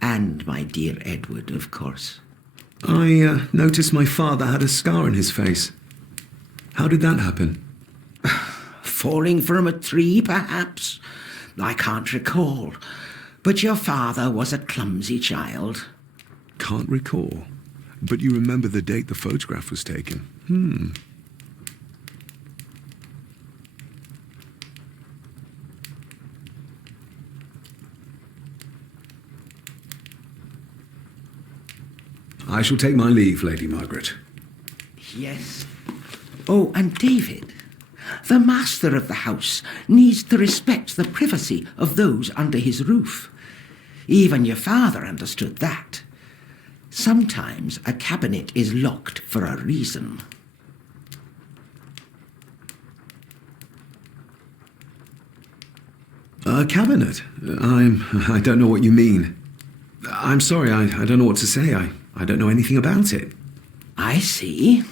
And my dear Edward, of course. I noticed my father had a scar on his face. How did that happen? Falling from a tree, perhaps? I can't recall. But your father was a clumsy child. Can't recall. But you remember the date the photograph was taken. I shall take my leave, Lady Margaret. Yes. Oh, and David, the master of the house needs to respect the privacy of those under his roof. Even your father understood that. Sometimes a cabinet is locked for a reason. A cabinet? I don't know what you mean. I'm sorry, I don't know what to say. I don't know anything about it. I see.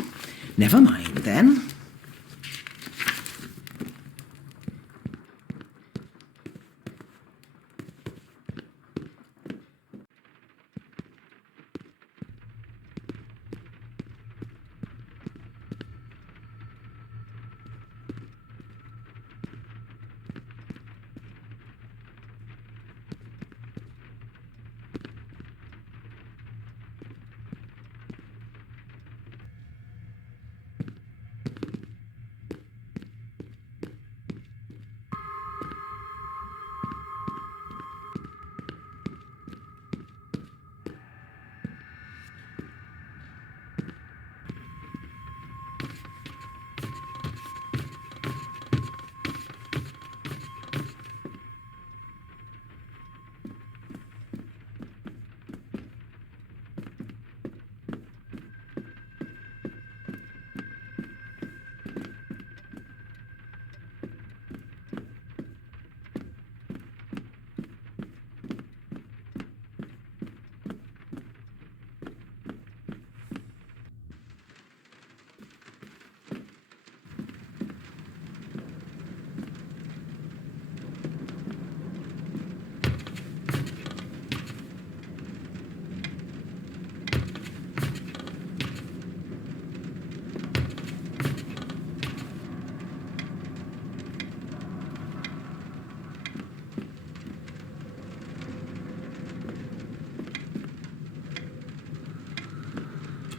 Never mind, then.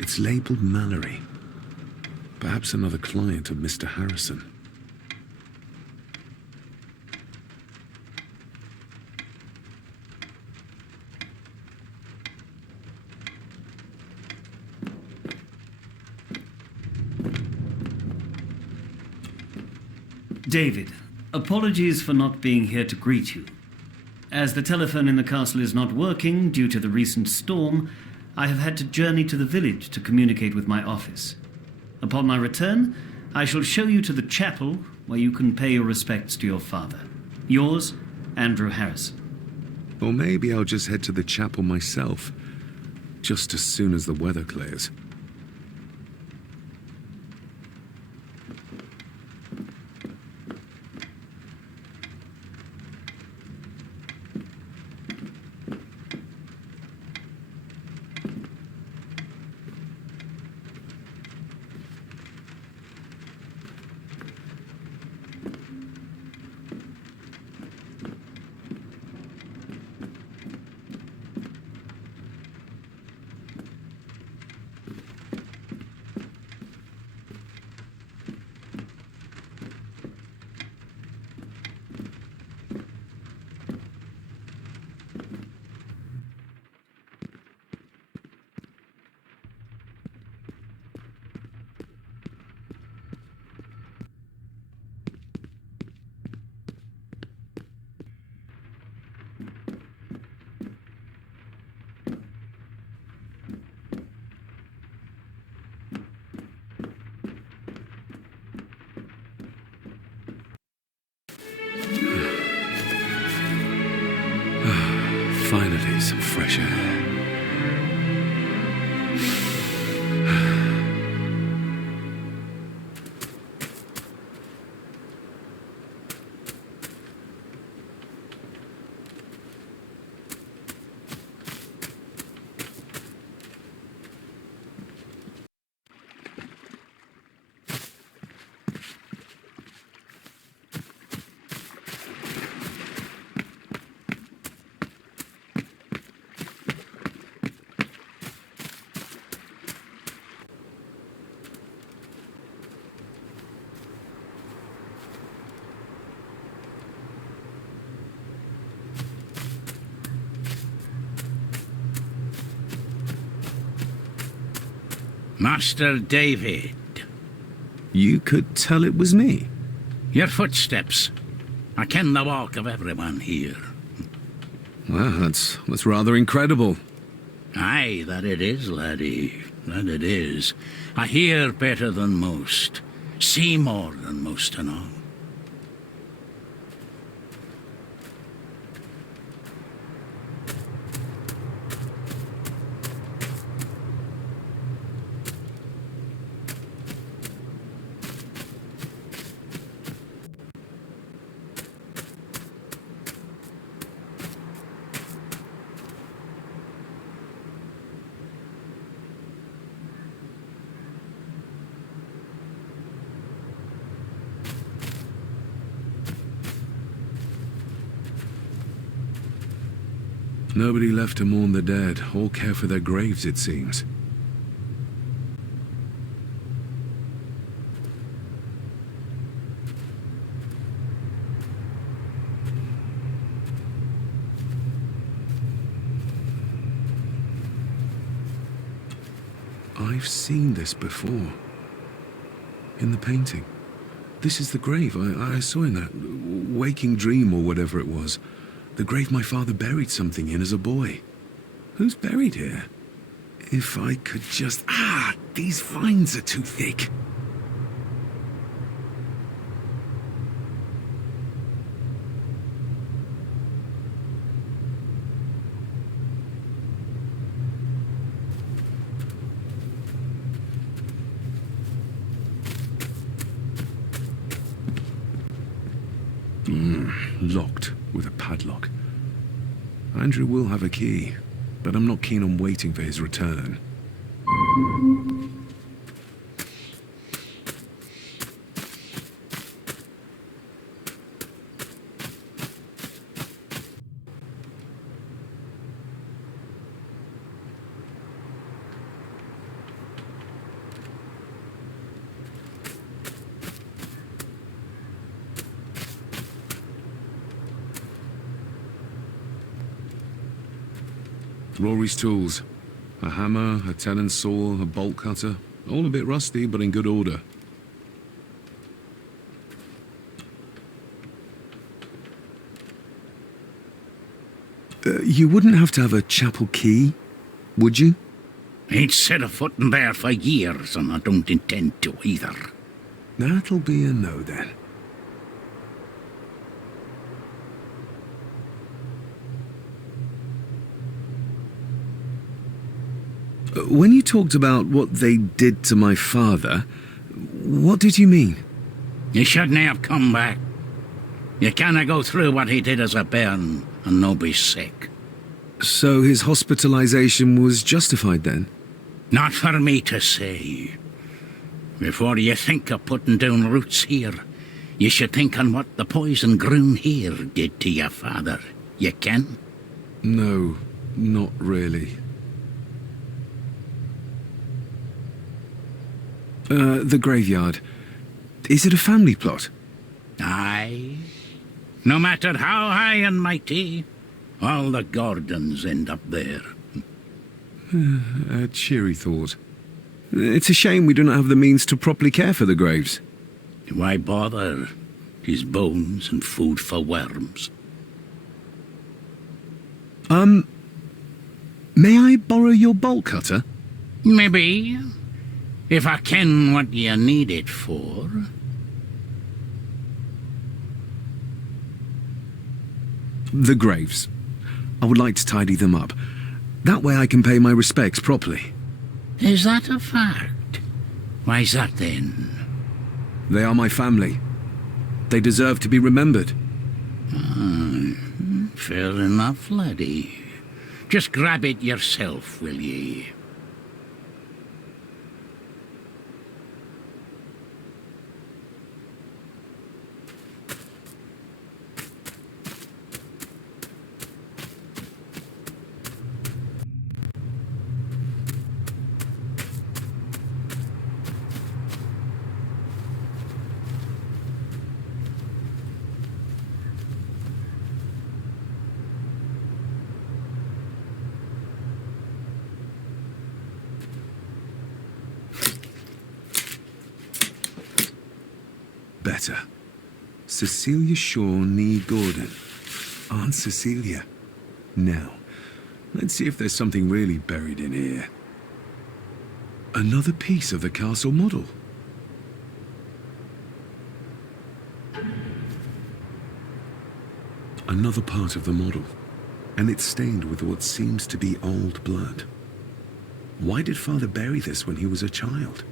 It's labelled Mallory. Perhaps another client of Mr. Harrison. David, apologies for not being here to greet you. As the telephone in the castle is not working due to the recent storm, I have had to journey to the village to communicate with my office. Upon my return, I shall show you to the chapel where you can pay your respects to your father. Yours, Andrew Harrison. Or maybe I'll just head to the chapel myself, just as soon as the weather clears. Finally, some fresh air. Master David. You could tell it was me. Your footsteps. I ken the walk of everyone here. Well, that's rather incredible. Aye, that it is, laddie. That it is. I hear better than most. See more than most and all. Nobody left to mourn the dead, all care for their graves, it seems. I've seen this before. In the painting. This is the grave I saw in that waking dream or whatever it was. The grave my father buried something in as a boy. Who's buried here? If I could just... these vines are too thick. Locked with a padlock. Andrew will have a key, but I'm not keen on waiting for his return. Rory's tools. A hammer, a tenon saw, a bolt cutter. All a bit rusty, but in good order. You wouldn't have to have a chapel key, would you? Ain't set a foot in there for years, and I don't intend to either. That'll be a no, then. When you talked about what they did to my father, what did you mean? You shouldn't have come back. You canna go through what he did as a bairn and no be sick. So his hospitalization was justified then? Not for me to say. Before you think of putting down roots here, you should think on what the poison grown here did to your father. You can? No, not really. The graveyard. Is it a family plot? Aye. No matter how high and mighty, all the Gordons end up there. A cheery thought. It's a shame we do not have the means to properly care for the graves. Why bother? His bones and food for worms. May I borrow your bolt cutter? Maybe. If I ken what you need it for. The graves. I would like to tidy them up. That way I can pay my respects properly. Is that a fact? Why's that then? They are my family. They deserve to be remembered. Fair enough, laddie. Just grab it yourself, will ye? Better. Cecilia Shaw Nee Gordon. Aunt Cecilia. Now, let's see if there's something really buried in here. Another piece of the castle model. Another part of the model. And it's stained with what seems to be old blood. Why did Father bury this when he was a child?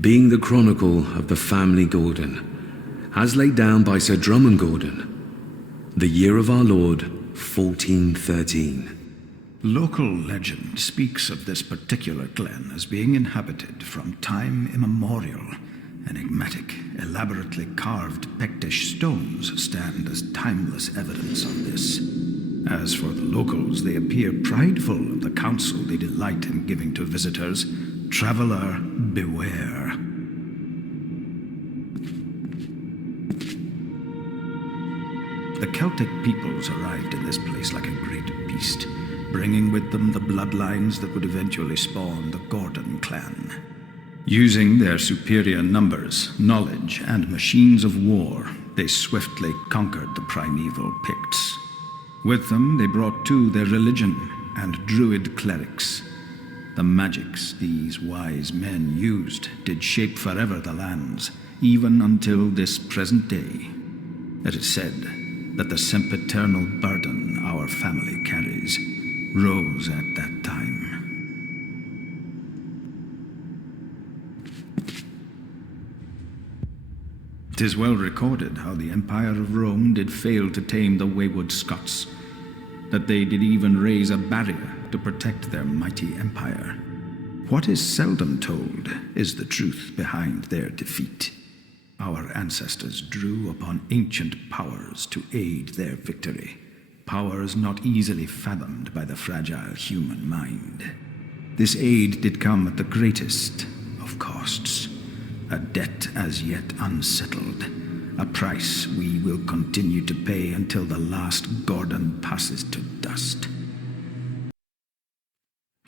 being the chronicle of the family Gordon, as laid down by Sir Drummond Gordon, the year of our Lord, 1413. Local legend speaks of this particular glen as being inhabited from time immemorial. Enigmatic, elaborately carved Pictish stones stand as timeless evidence of this. As for the locals, they appear prideful of the counsel they delight in giving to visitors. Traveler, beware. The Celtic peoples arrived in this place like a great beast, bringing with them the bloodlines that would eventually spawn the Gordon clan. Using their superior numbers, knowledge, and machines of war, they swiftly conquered the primeval Picts. With them, they brought too their religion and druid clerics. The magics these wise men used did shape forever the lands, even until this present day. It is said that the sempiternal burden our family carries rose at that time. 'Tis well recorded how the Empire of Rome did fail to tame the wayward Scots, that they did even raise a barrier to protect their mighty empire. What is seldom told is the truth behind their defeat. Our ancestors drew upon ancient powers to aid their victory, powers not easily fathomed by the fragile human mind. This aid did come at the greatest of costs, a debt as yet unsettled, a price we will continue to pay until the last Gordon passes to dust.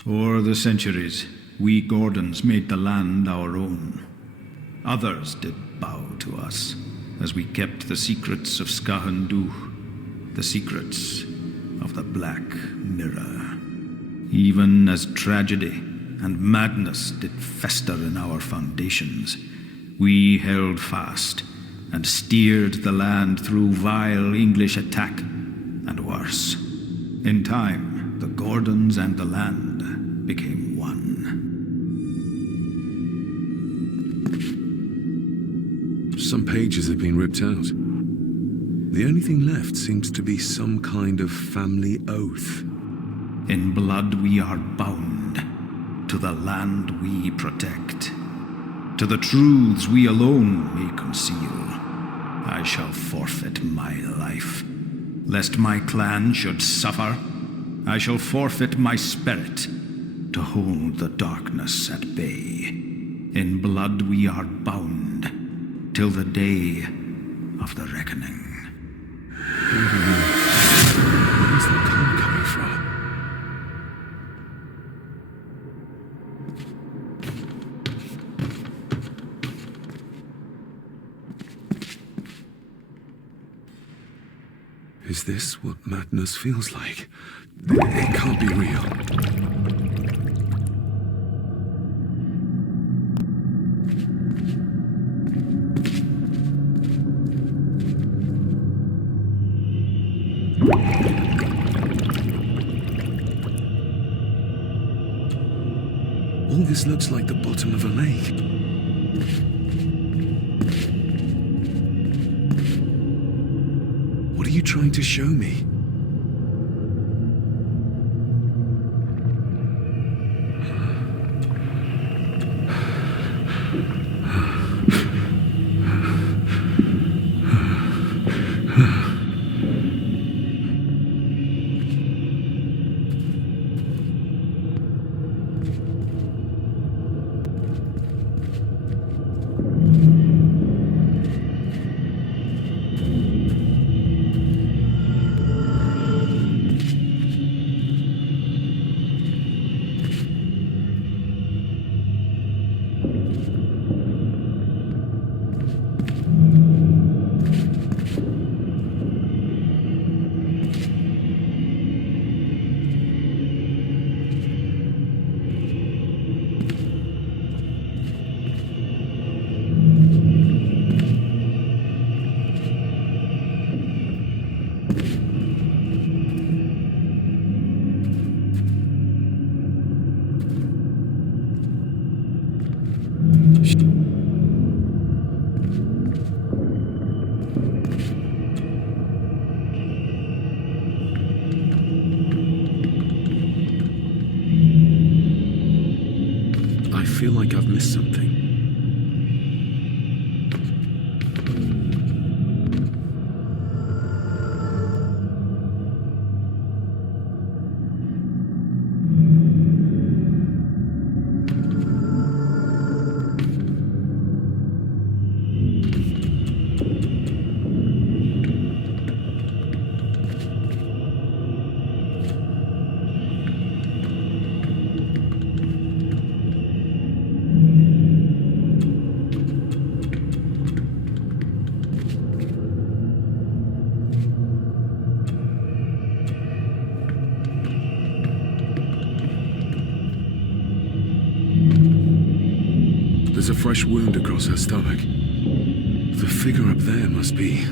O'er the centuries, we Gordons made the land our own. Others did bow to us as we kept the secrets of Skahandu, the secrets of the Black Mirror. Even as tragedy and madness did fester in our foundations, we held fast and steered the land through vile English attack and worse. In time, the Gordons and the land became one. Some pages have been ripped out. The only thing left seems to be some kind of family oath. In blood we are bound to the land we protect, to the truths we alone may conceal. I shall forfeit my life, lest my clan should suffer. I shall forfeit my spirit to hold the darkness at bay. In blood we are bound till the day of the reckoning. Where's the call coming from? Is this what madness feels like? It can't be real. All this looks like the bottom of a lake. What are you trying to show me? feel like I've missed something. There's a fresh wound across her stomach. The figure up there must be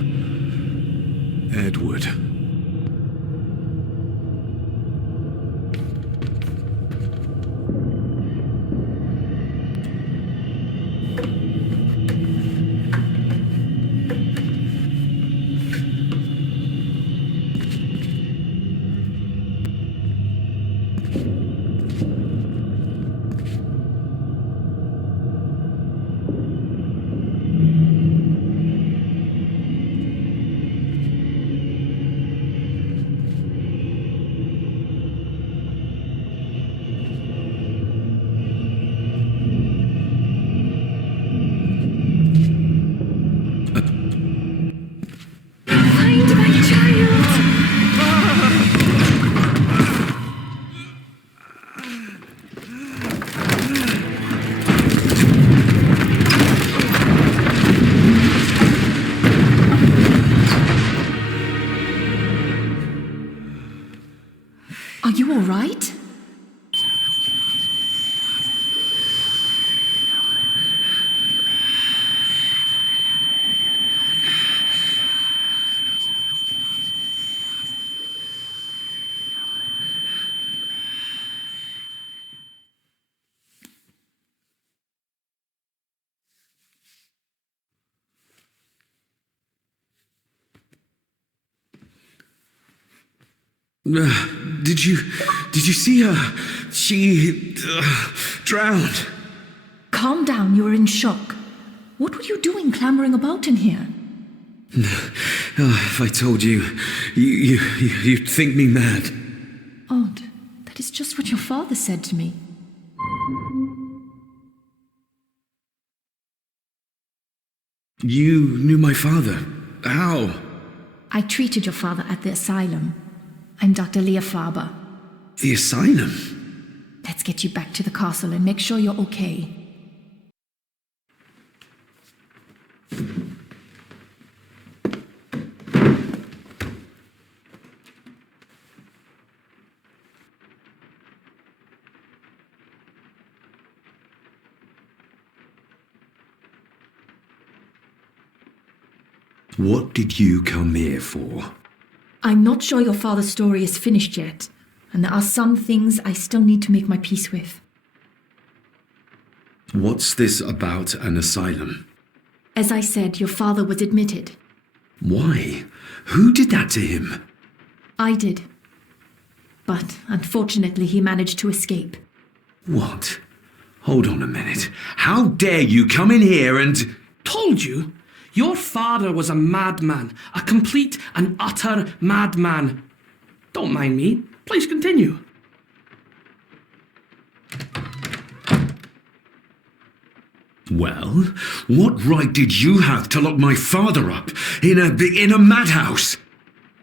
Edward. Are you all right? Did you see her? She drowned. Calm down, you're in shock. What were you doing clambering about in here? If I told you, you'd think me mad. Odd. That is just what your father said to me. You knew my father. How? I treated your father at the asylum. I'm Dr. Leah Faber. The asylum? Let's get you back to the castle and make sure you're okay. What did you come here for? I'm not sure your father's story is finished yet, and there are some things I still need to make my peace with. What's this about an asylum? As I said, your father was admitted. Why? Who did that to him? I did. But unfortunately, he managed to escape. What? Hold on a minute. How dare you come in here and... Told you? Your father was a madman. A complete and utter madman. Don't mind me. Please continue. Well, what right did you have to lock my father up in a madhouse?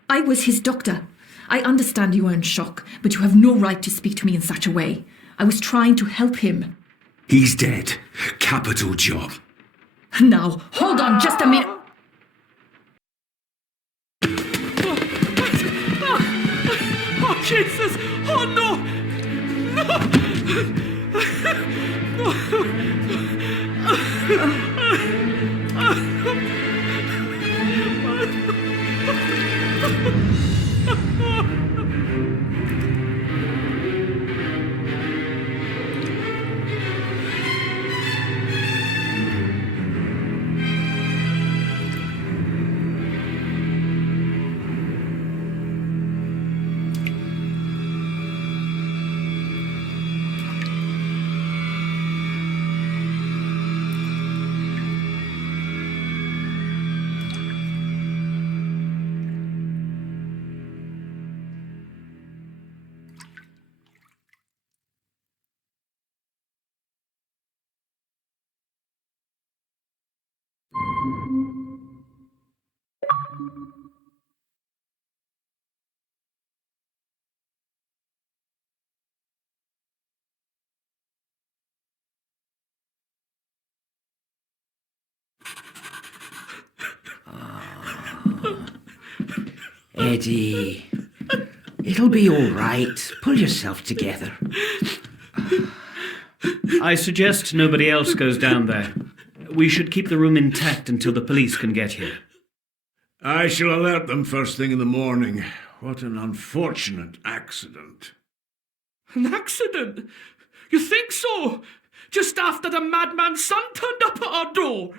I was his doctor. I understand you are in shock, but you have no right to speak to me in such a way. I was trying to help him. He's dead. Capital job. Now, hold on just a minute. Oh, Jesus! Oh, no! Eddie, it'll be all right. Pull yourself together. I suggest nobody else goes down there. We should keep the room intact until the police can get here. I shall alert them first thing in the morning. What an unfortunate accident. An accident? You think so? Just after the madman's son turned up at our door.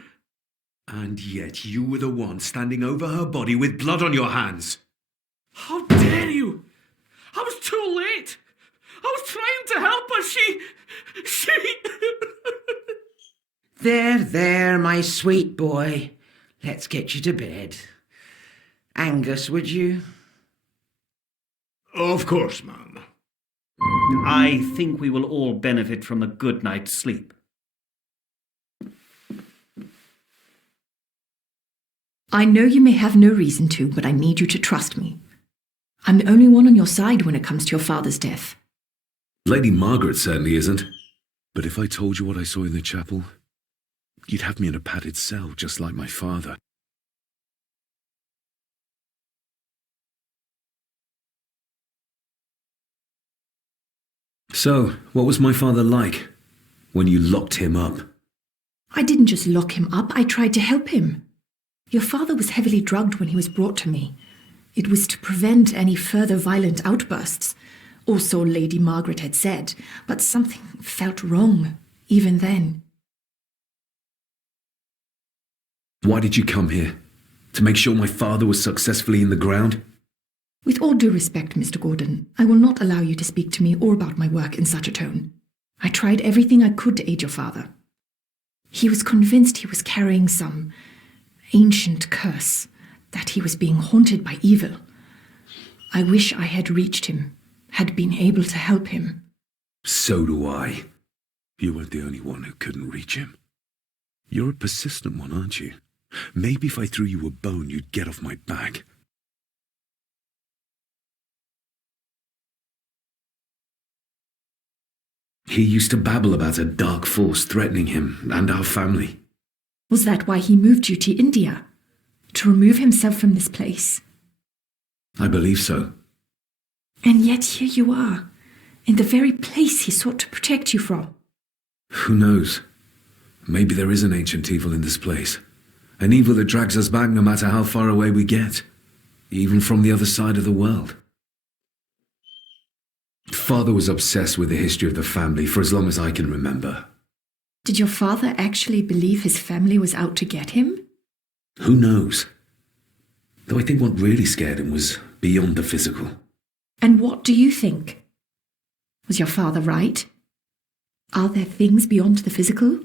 And yet you were the one standing over her body with blood on your hands. How dare you? I was too late. I was trying to help her. She... There, my sweet boy. Let's get you to bed. Angus, would you? Of course, ma'am. I think we will all benefit from a good night's sleep. I know you may have no reason to, but I need you to trust me. I'm the only one on your side when it comes to your father's death. Lady Margaret certainly isn't. But if I told you what I saw in the chapel, you'd have me in a padded cell, just like my father. So, what was my father like when you locked him up? I didn't just lock him up, I tried to help him. Your father was heavily drugged when he was brought to me. It was to prevent any further violent outbursts, or so Lady Margaret had said, but something felt wrong, even then. Why did you come here? To make sure my father was successfully in the ground? With all due respect, Mr. Gordon, I will not allow you to speak to me or about my work in such a tone. I tried everything I could to aid your father. He was convinced he was carrying some ancient curse, that he was being haunted by evil. I wish I had reached him, had been able to help him. So do I. You weren't the only one who couldn't reach him. You're a persistent one, aren't you? Maybe if I threw you a bone, you'd get off my back. He used to babble about a dark force threatening him and our family. Was that why he moved you to India? To remove himself from this place? I believe so. And yet here you are, in the very place he sought to protect you from. Who knows? Maybe there is an ancient evil in this place. An evil that drags us back no matter how far away we get. Even from the other side of the world. Father was obsessed with the history of the family for as long as I can remember. Did your father actually believe his family was out to get him? Who knows? Though I think what really scared him was beyond the physical. And what do you think? Was your father right? Are there things beyond the physical?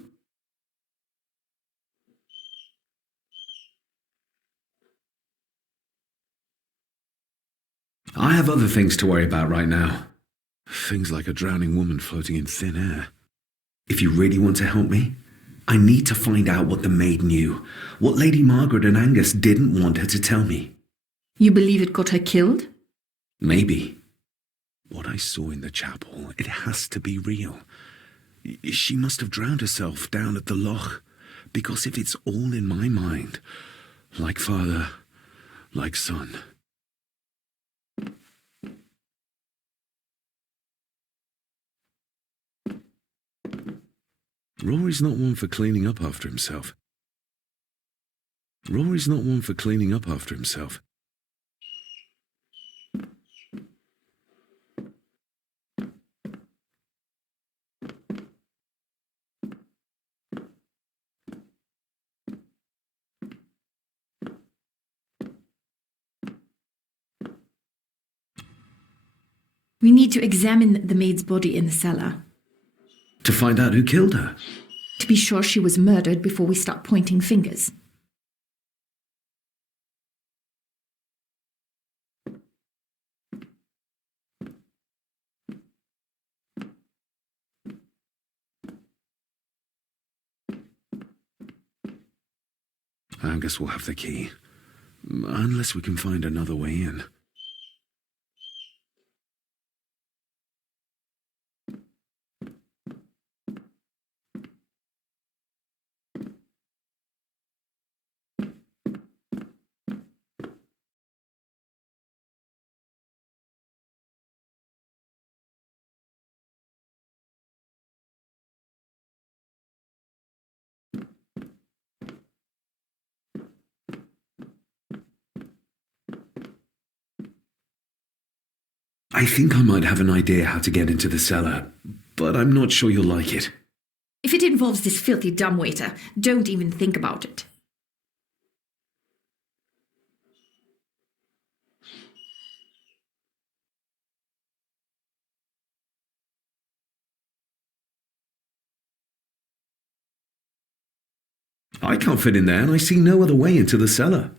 I have other things to worry about right now. Things like a drowning woman floating in thin air. If you really want to help me, I need to find out what the maid knew. What Lady Margaret and Angus didn't want her to tell me. You believe it got her killed? Maybe. What I saw in the chapel, it has to be real. She must have drowned herself down at the loch. Because if it's all in my mind, like father, like son. Rory's not one for cleaning up after himself. Rory's not one for cleaning up after himself. We need to examine the maid's body in the cellar. To find out who killed her? To be sure she was murdered before we start pointing fingers. Angus will have the key. Unless we can find another way in. I think I might have an idea how to get into the cellar, but I'm not sure you'll like it. If it involves this filthy dumbwaiter, don't even think about it. I can't fit in there, and I see no other way into the cellar.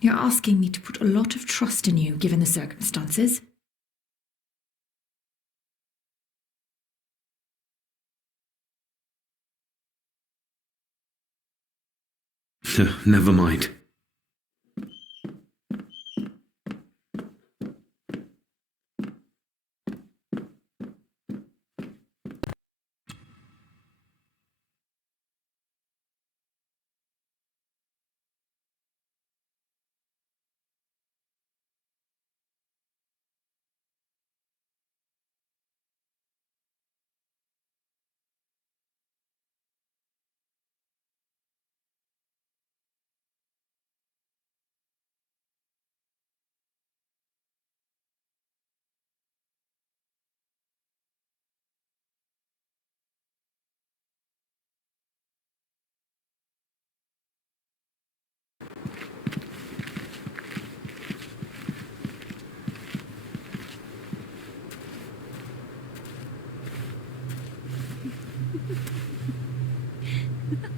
You're asking me to put a lot of trust in you, given the circumstances. Never mind.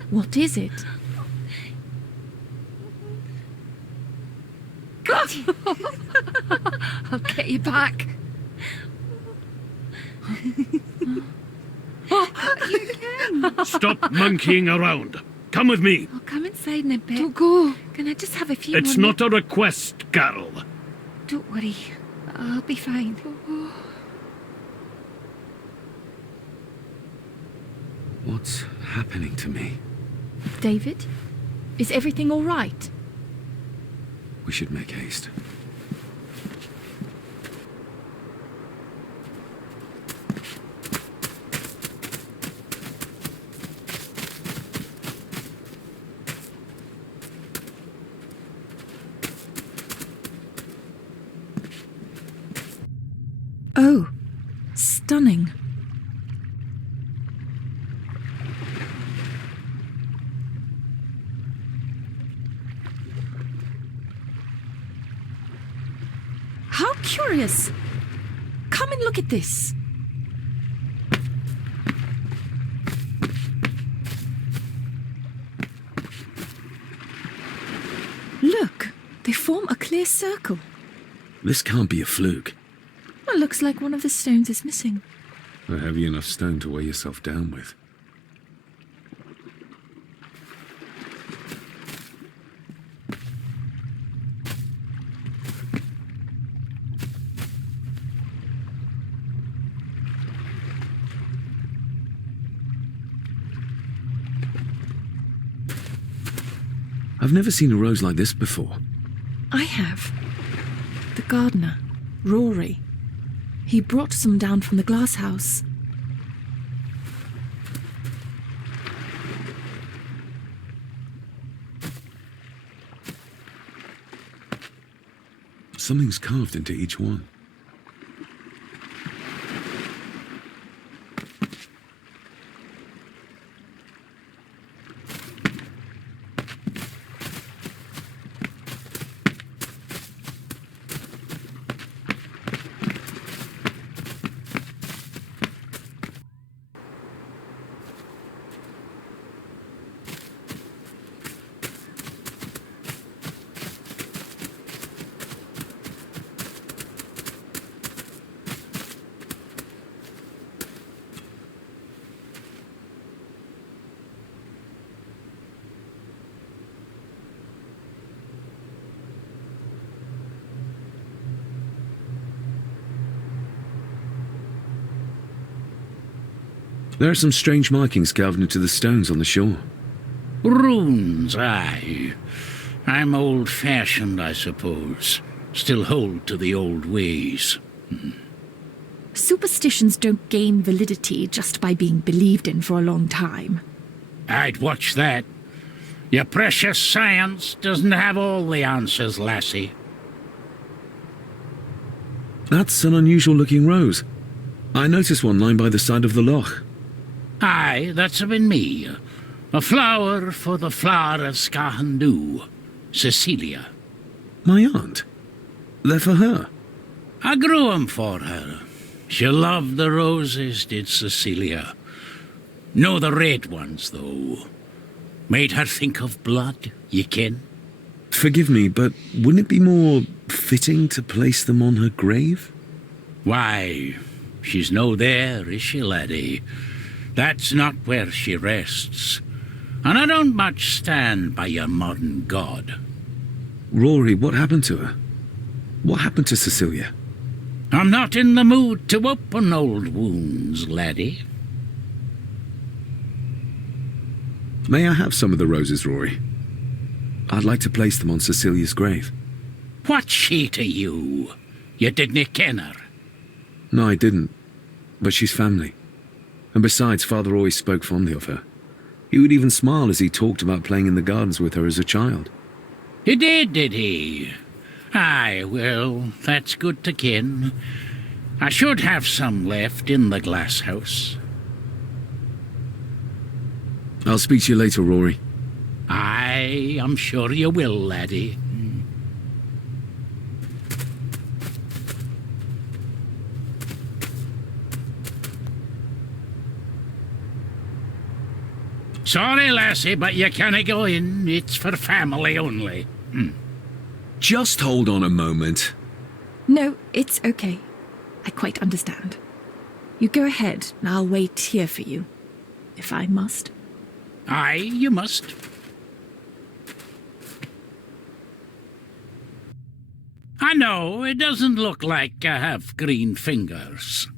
What is it? I'll get you back. You again. Stop monkeying around. Come with me. I'll come inside in a bit. Don't go. Can I just have a few It's more not a request, Carol. Don't worry. I'll be fine. What's happening to me? David? Is everything all right? We should make haste. Oh, stunning. How curious. Come and look at this. Look, they form a clear circle. This can't be a fluke. Well, looks like one of the stones is missing. A heavy enough stone to weigh yourself down with. I've never seen a rose like this before. I have. The gardener, Rory. He brought some down from the glass house. Something's carved into each one. There are some strange markings carved into the stones on the shore. Runes, aye. I'm old-fashioned, I suppose. Still hold to the old ways. Superstitions don't gain validity just by being believed in for a long time. I'd watch that. Your precious science doesn't have all the answers, lassie. That's an unusual-looking rose. I noticed one lying by the side of the loch. Aye, that's been me. A flower for the flower of Scahandoo, Cecilia. My aunt? They're for her? I grew 'em for her. She loved the roses, did Cecilia. No the red ones, though. Made her think of blood, ye ken. Forgive me, but wouldn't it be more fitting to place them on her grave? Why, she's no there, is she, laddie? That's not where she rests. And I don't much stand by your modern god. Rory, what happened to her? What happened to Cecilia? I'm not in the mood to open old wounds, laddie. May I have some of the roses, Rory? I'd like to place them on Cecilia's grave. What's she to you? You didn't ken her. No, I didn't. But she's family. And besides, Father always spoke fondly of her. He would even smile as he talked about playing in the gardens with her as a child. He did he? Aye, well, that's good to ken. I should have some left in the glass house. I'll speak to you later, Rory. Aye, I'm sure you will, laddie. Sorry, lassie, but you canna go in. It's for family only. Just hold on a moment. No, it's okay. I quite understand. You go ahead, and I'll wait here for you, if I must. Aye, you must. I know, it doesn't look like I have green fingers.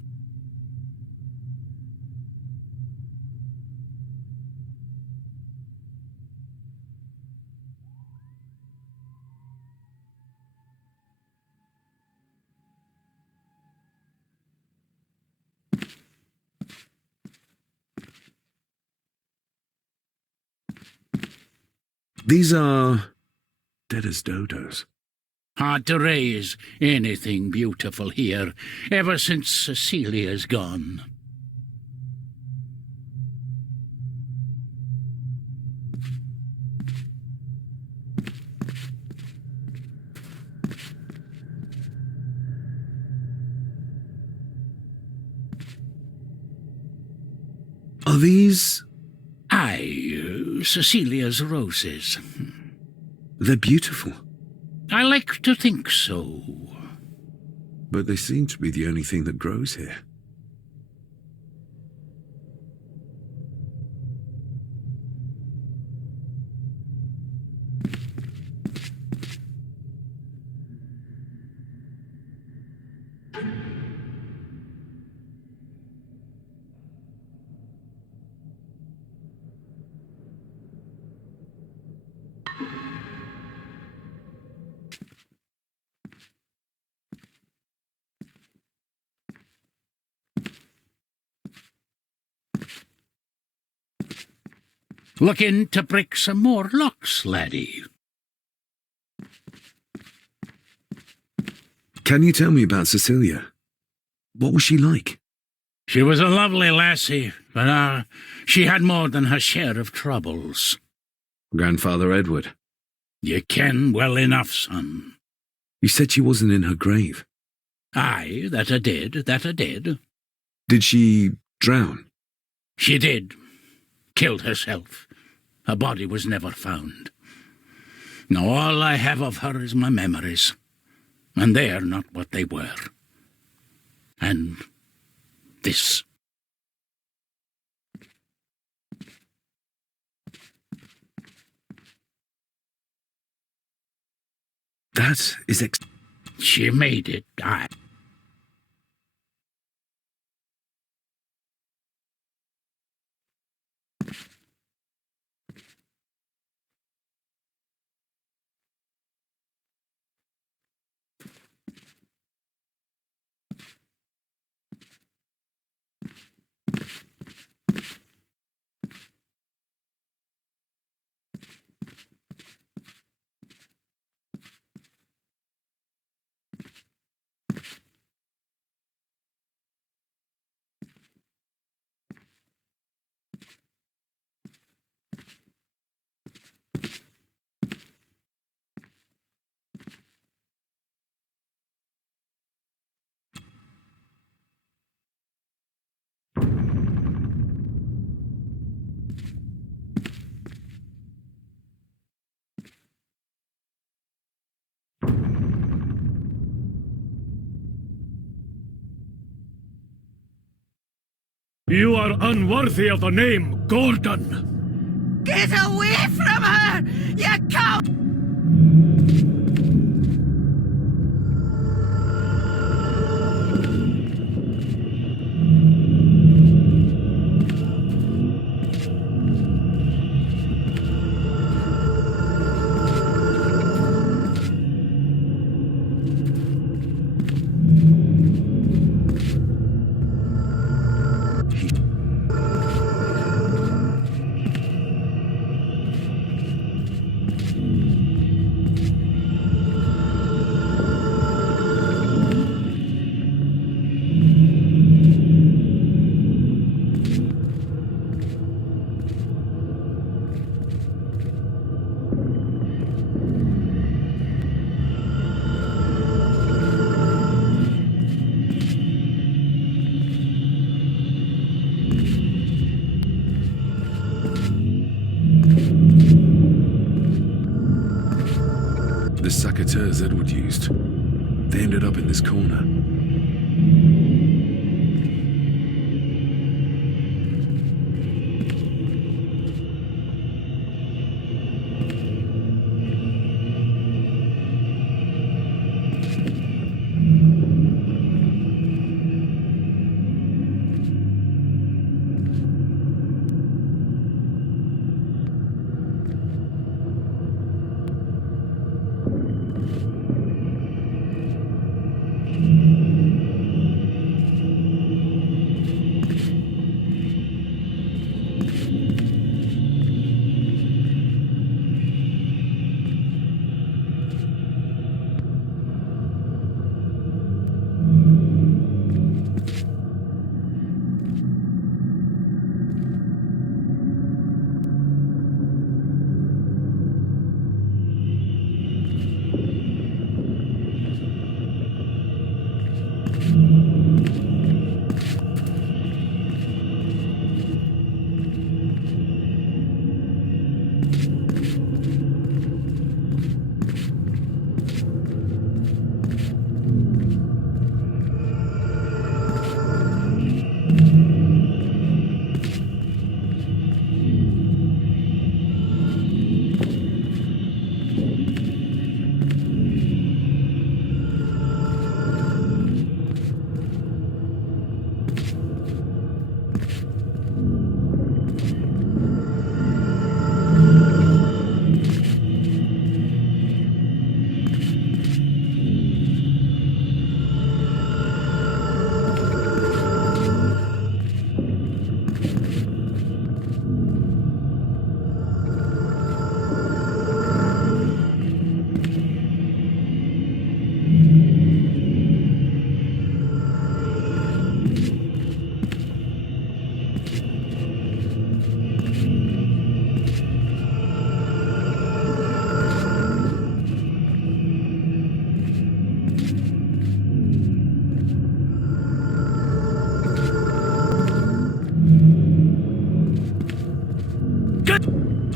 These are dead as dodos. Hard to raise anything beautiful here, ever since Cecilia's gone. Are these? Aye, Cecilia's roses. They're beautiful. I like to think so. But they seem to be the only thing that grows here. Looking to break some more locks, laddie. Can you tell me about Cecilia? What was she like? She was a lovely lassie, but she had more than her share of troubles. Grandfather Edward. You ken well enough, son. You said she wasn't in her grave. Aye, that I did. Did she drown? She did. Killed herself. Her body was never found. Now all I have of her is my memories, and they're not what they were. And this. That is She made it, aye. You are unworthy of the name Gordon. Get away from her, you cow! The saboteurs Edward used. They ended up in this corner.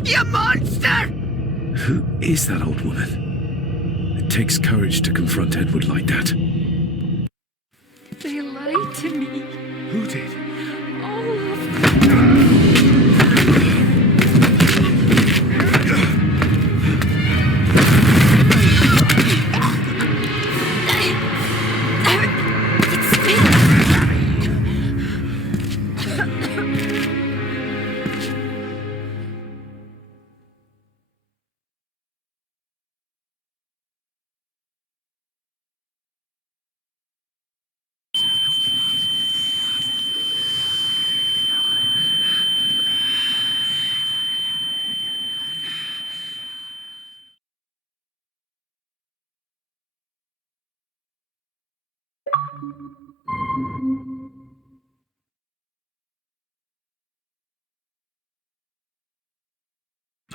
You monster! Who is that old woman? It takes courage to confront Edward like that. They lied to me. Who did? All of them.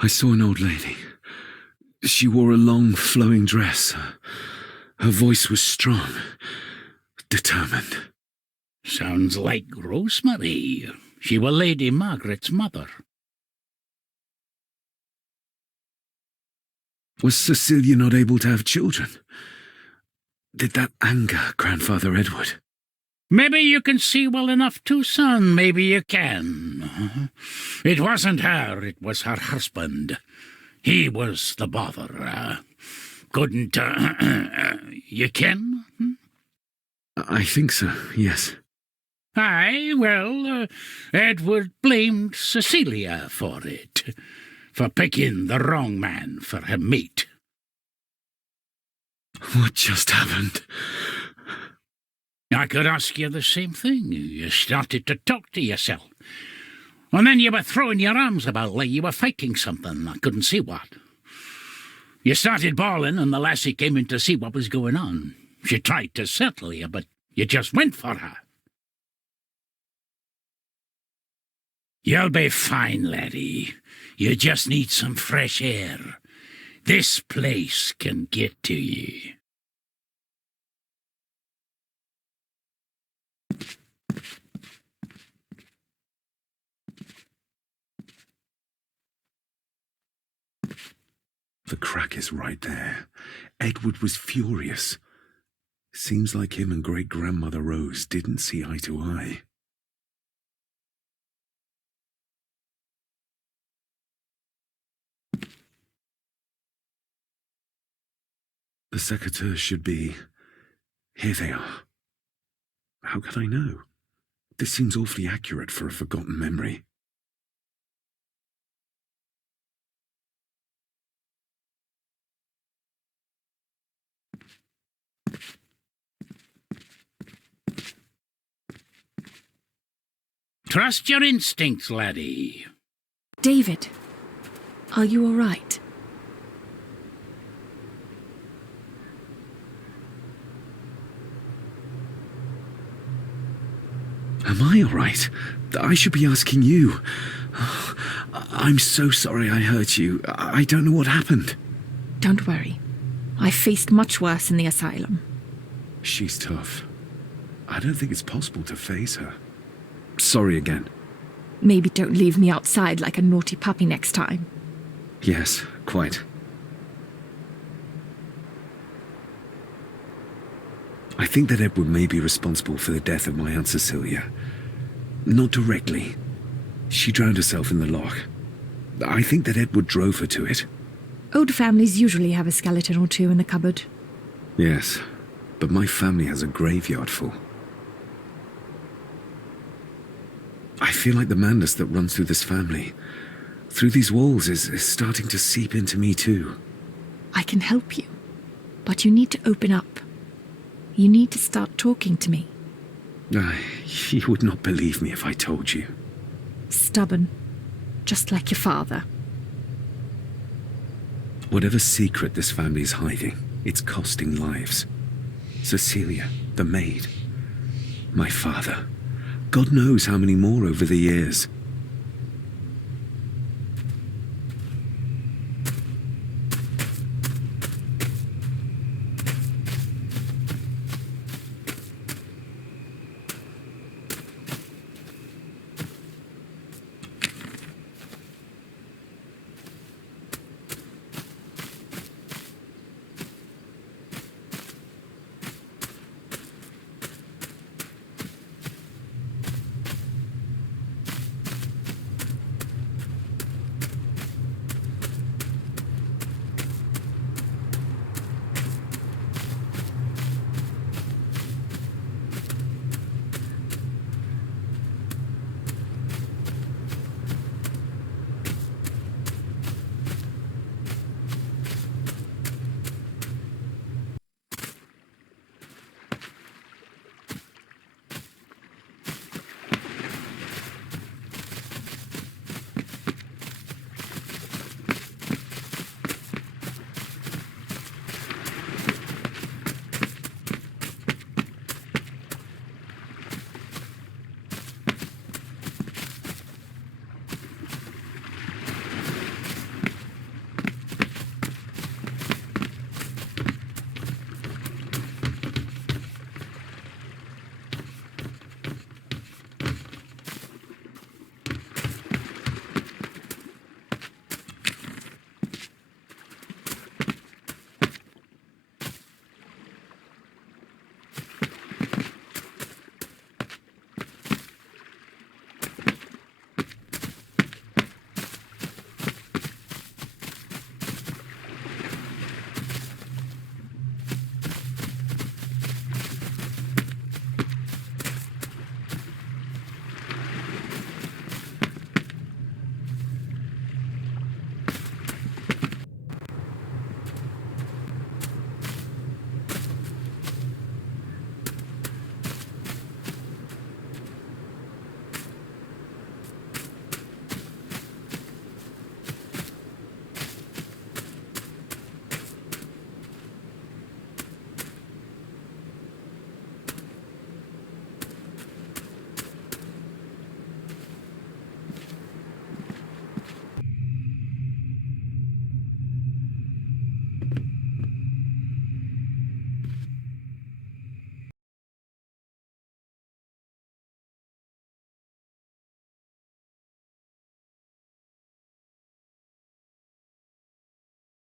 I saw an old lady. She wore a long, flowing dress. Her voice was strong, determined. Sounds like Rosemary. She was Lady Margaret's mother. Was Cecilia not able to have children? Did that anger Grandfather Edward? Maybe you can see well enough too, son. Maybe you can. It wasn't her, it was her husband. He was the bother. Couldn't, you ken? I think so, yes. Aye, well, Edward blamed Cecilia for it, for picking the wrong man for her mate. What just happened? I could ask you the same thing. You started to talk to yourself. And then you were throwing your arms about like you were fighting something. I couldn't see what. You started bawling, and the lassie came in to see what was going on. She tried to settle you, but you just went for her. You'll be fine, laddie. You just need some fresh air. This place can get to you. The crack is right there. Edward was furious. Seems like him and great-grandmother Rose didn't see eye to eye. The secateurs should be... Here they are. How could I know? This seems awfully accurate for a forgotten memory. Trust your instincts, laddie. David, are you all right? Am I all right? I should be asking you. I'm so sorry I hurt you. I don't know what happened. Don't worry. I faced much worse in the asylum. She's tough. I don't think it's possible to face her. Sorry again. Maybe don't leave me outside like a naughty puppy next time. Yes, quite. I think that Edward may be responsible for the death of my Aunt Cecilia. Not directly. She drowned herself in the loch. I think that Edward drove her to it. Old families usually have a skeleton or two in the cupboard. Yes, but my family has a graveyard full. I feel like the madness that runs through this family, through these walls, is starting to seep into me too. I can help you, but you need to open up. You need to start talking to me. You would not believe me if I told you. Stubborn, just like your father. Whatever secret this family is hiding, it's costing lives. Cecilia, the maid, my father. God knows how many more over the years.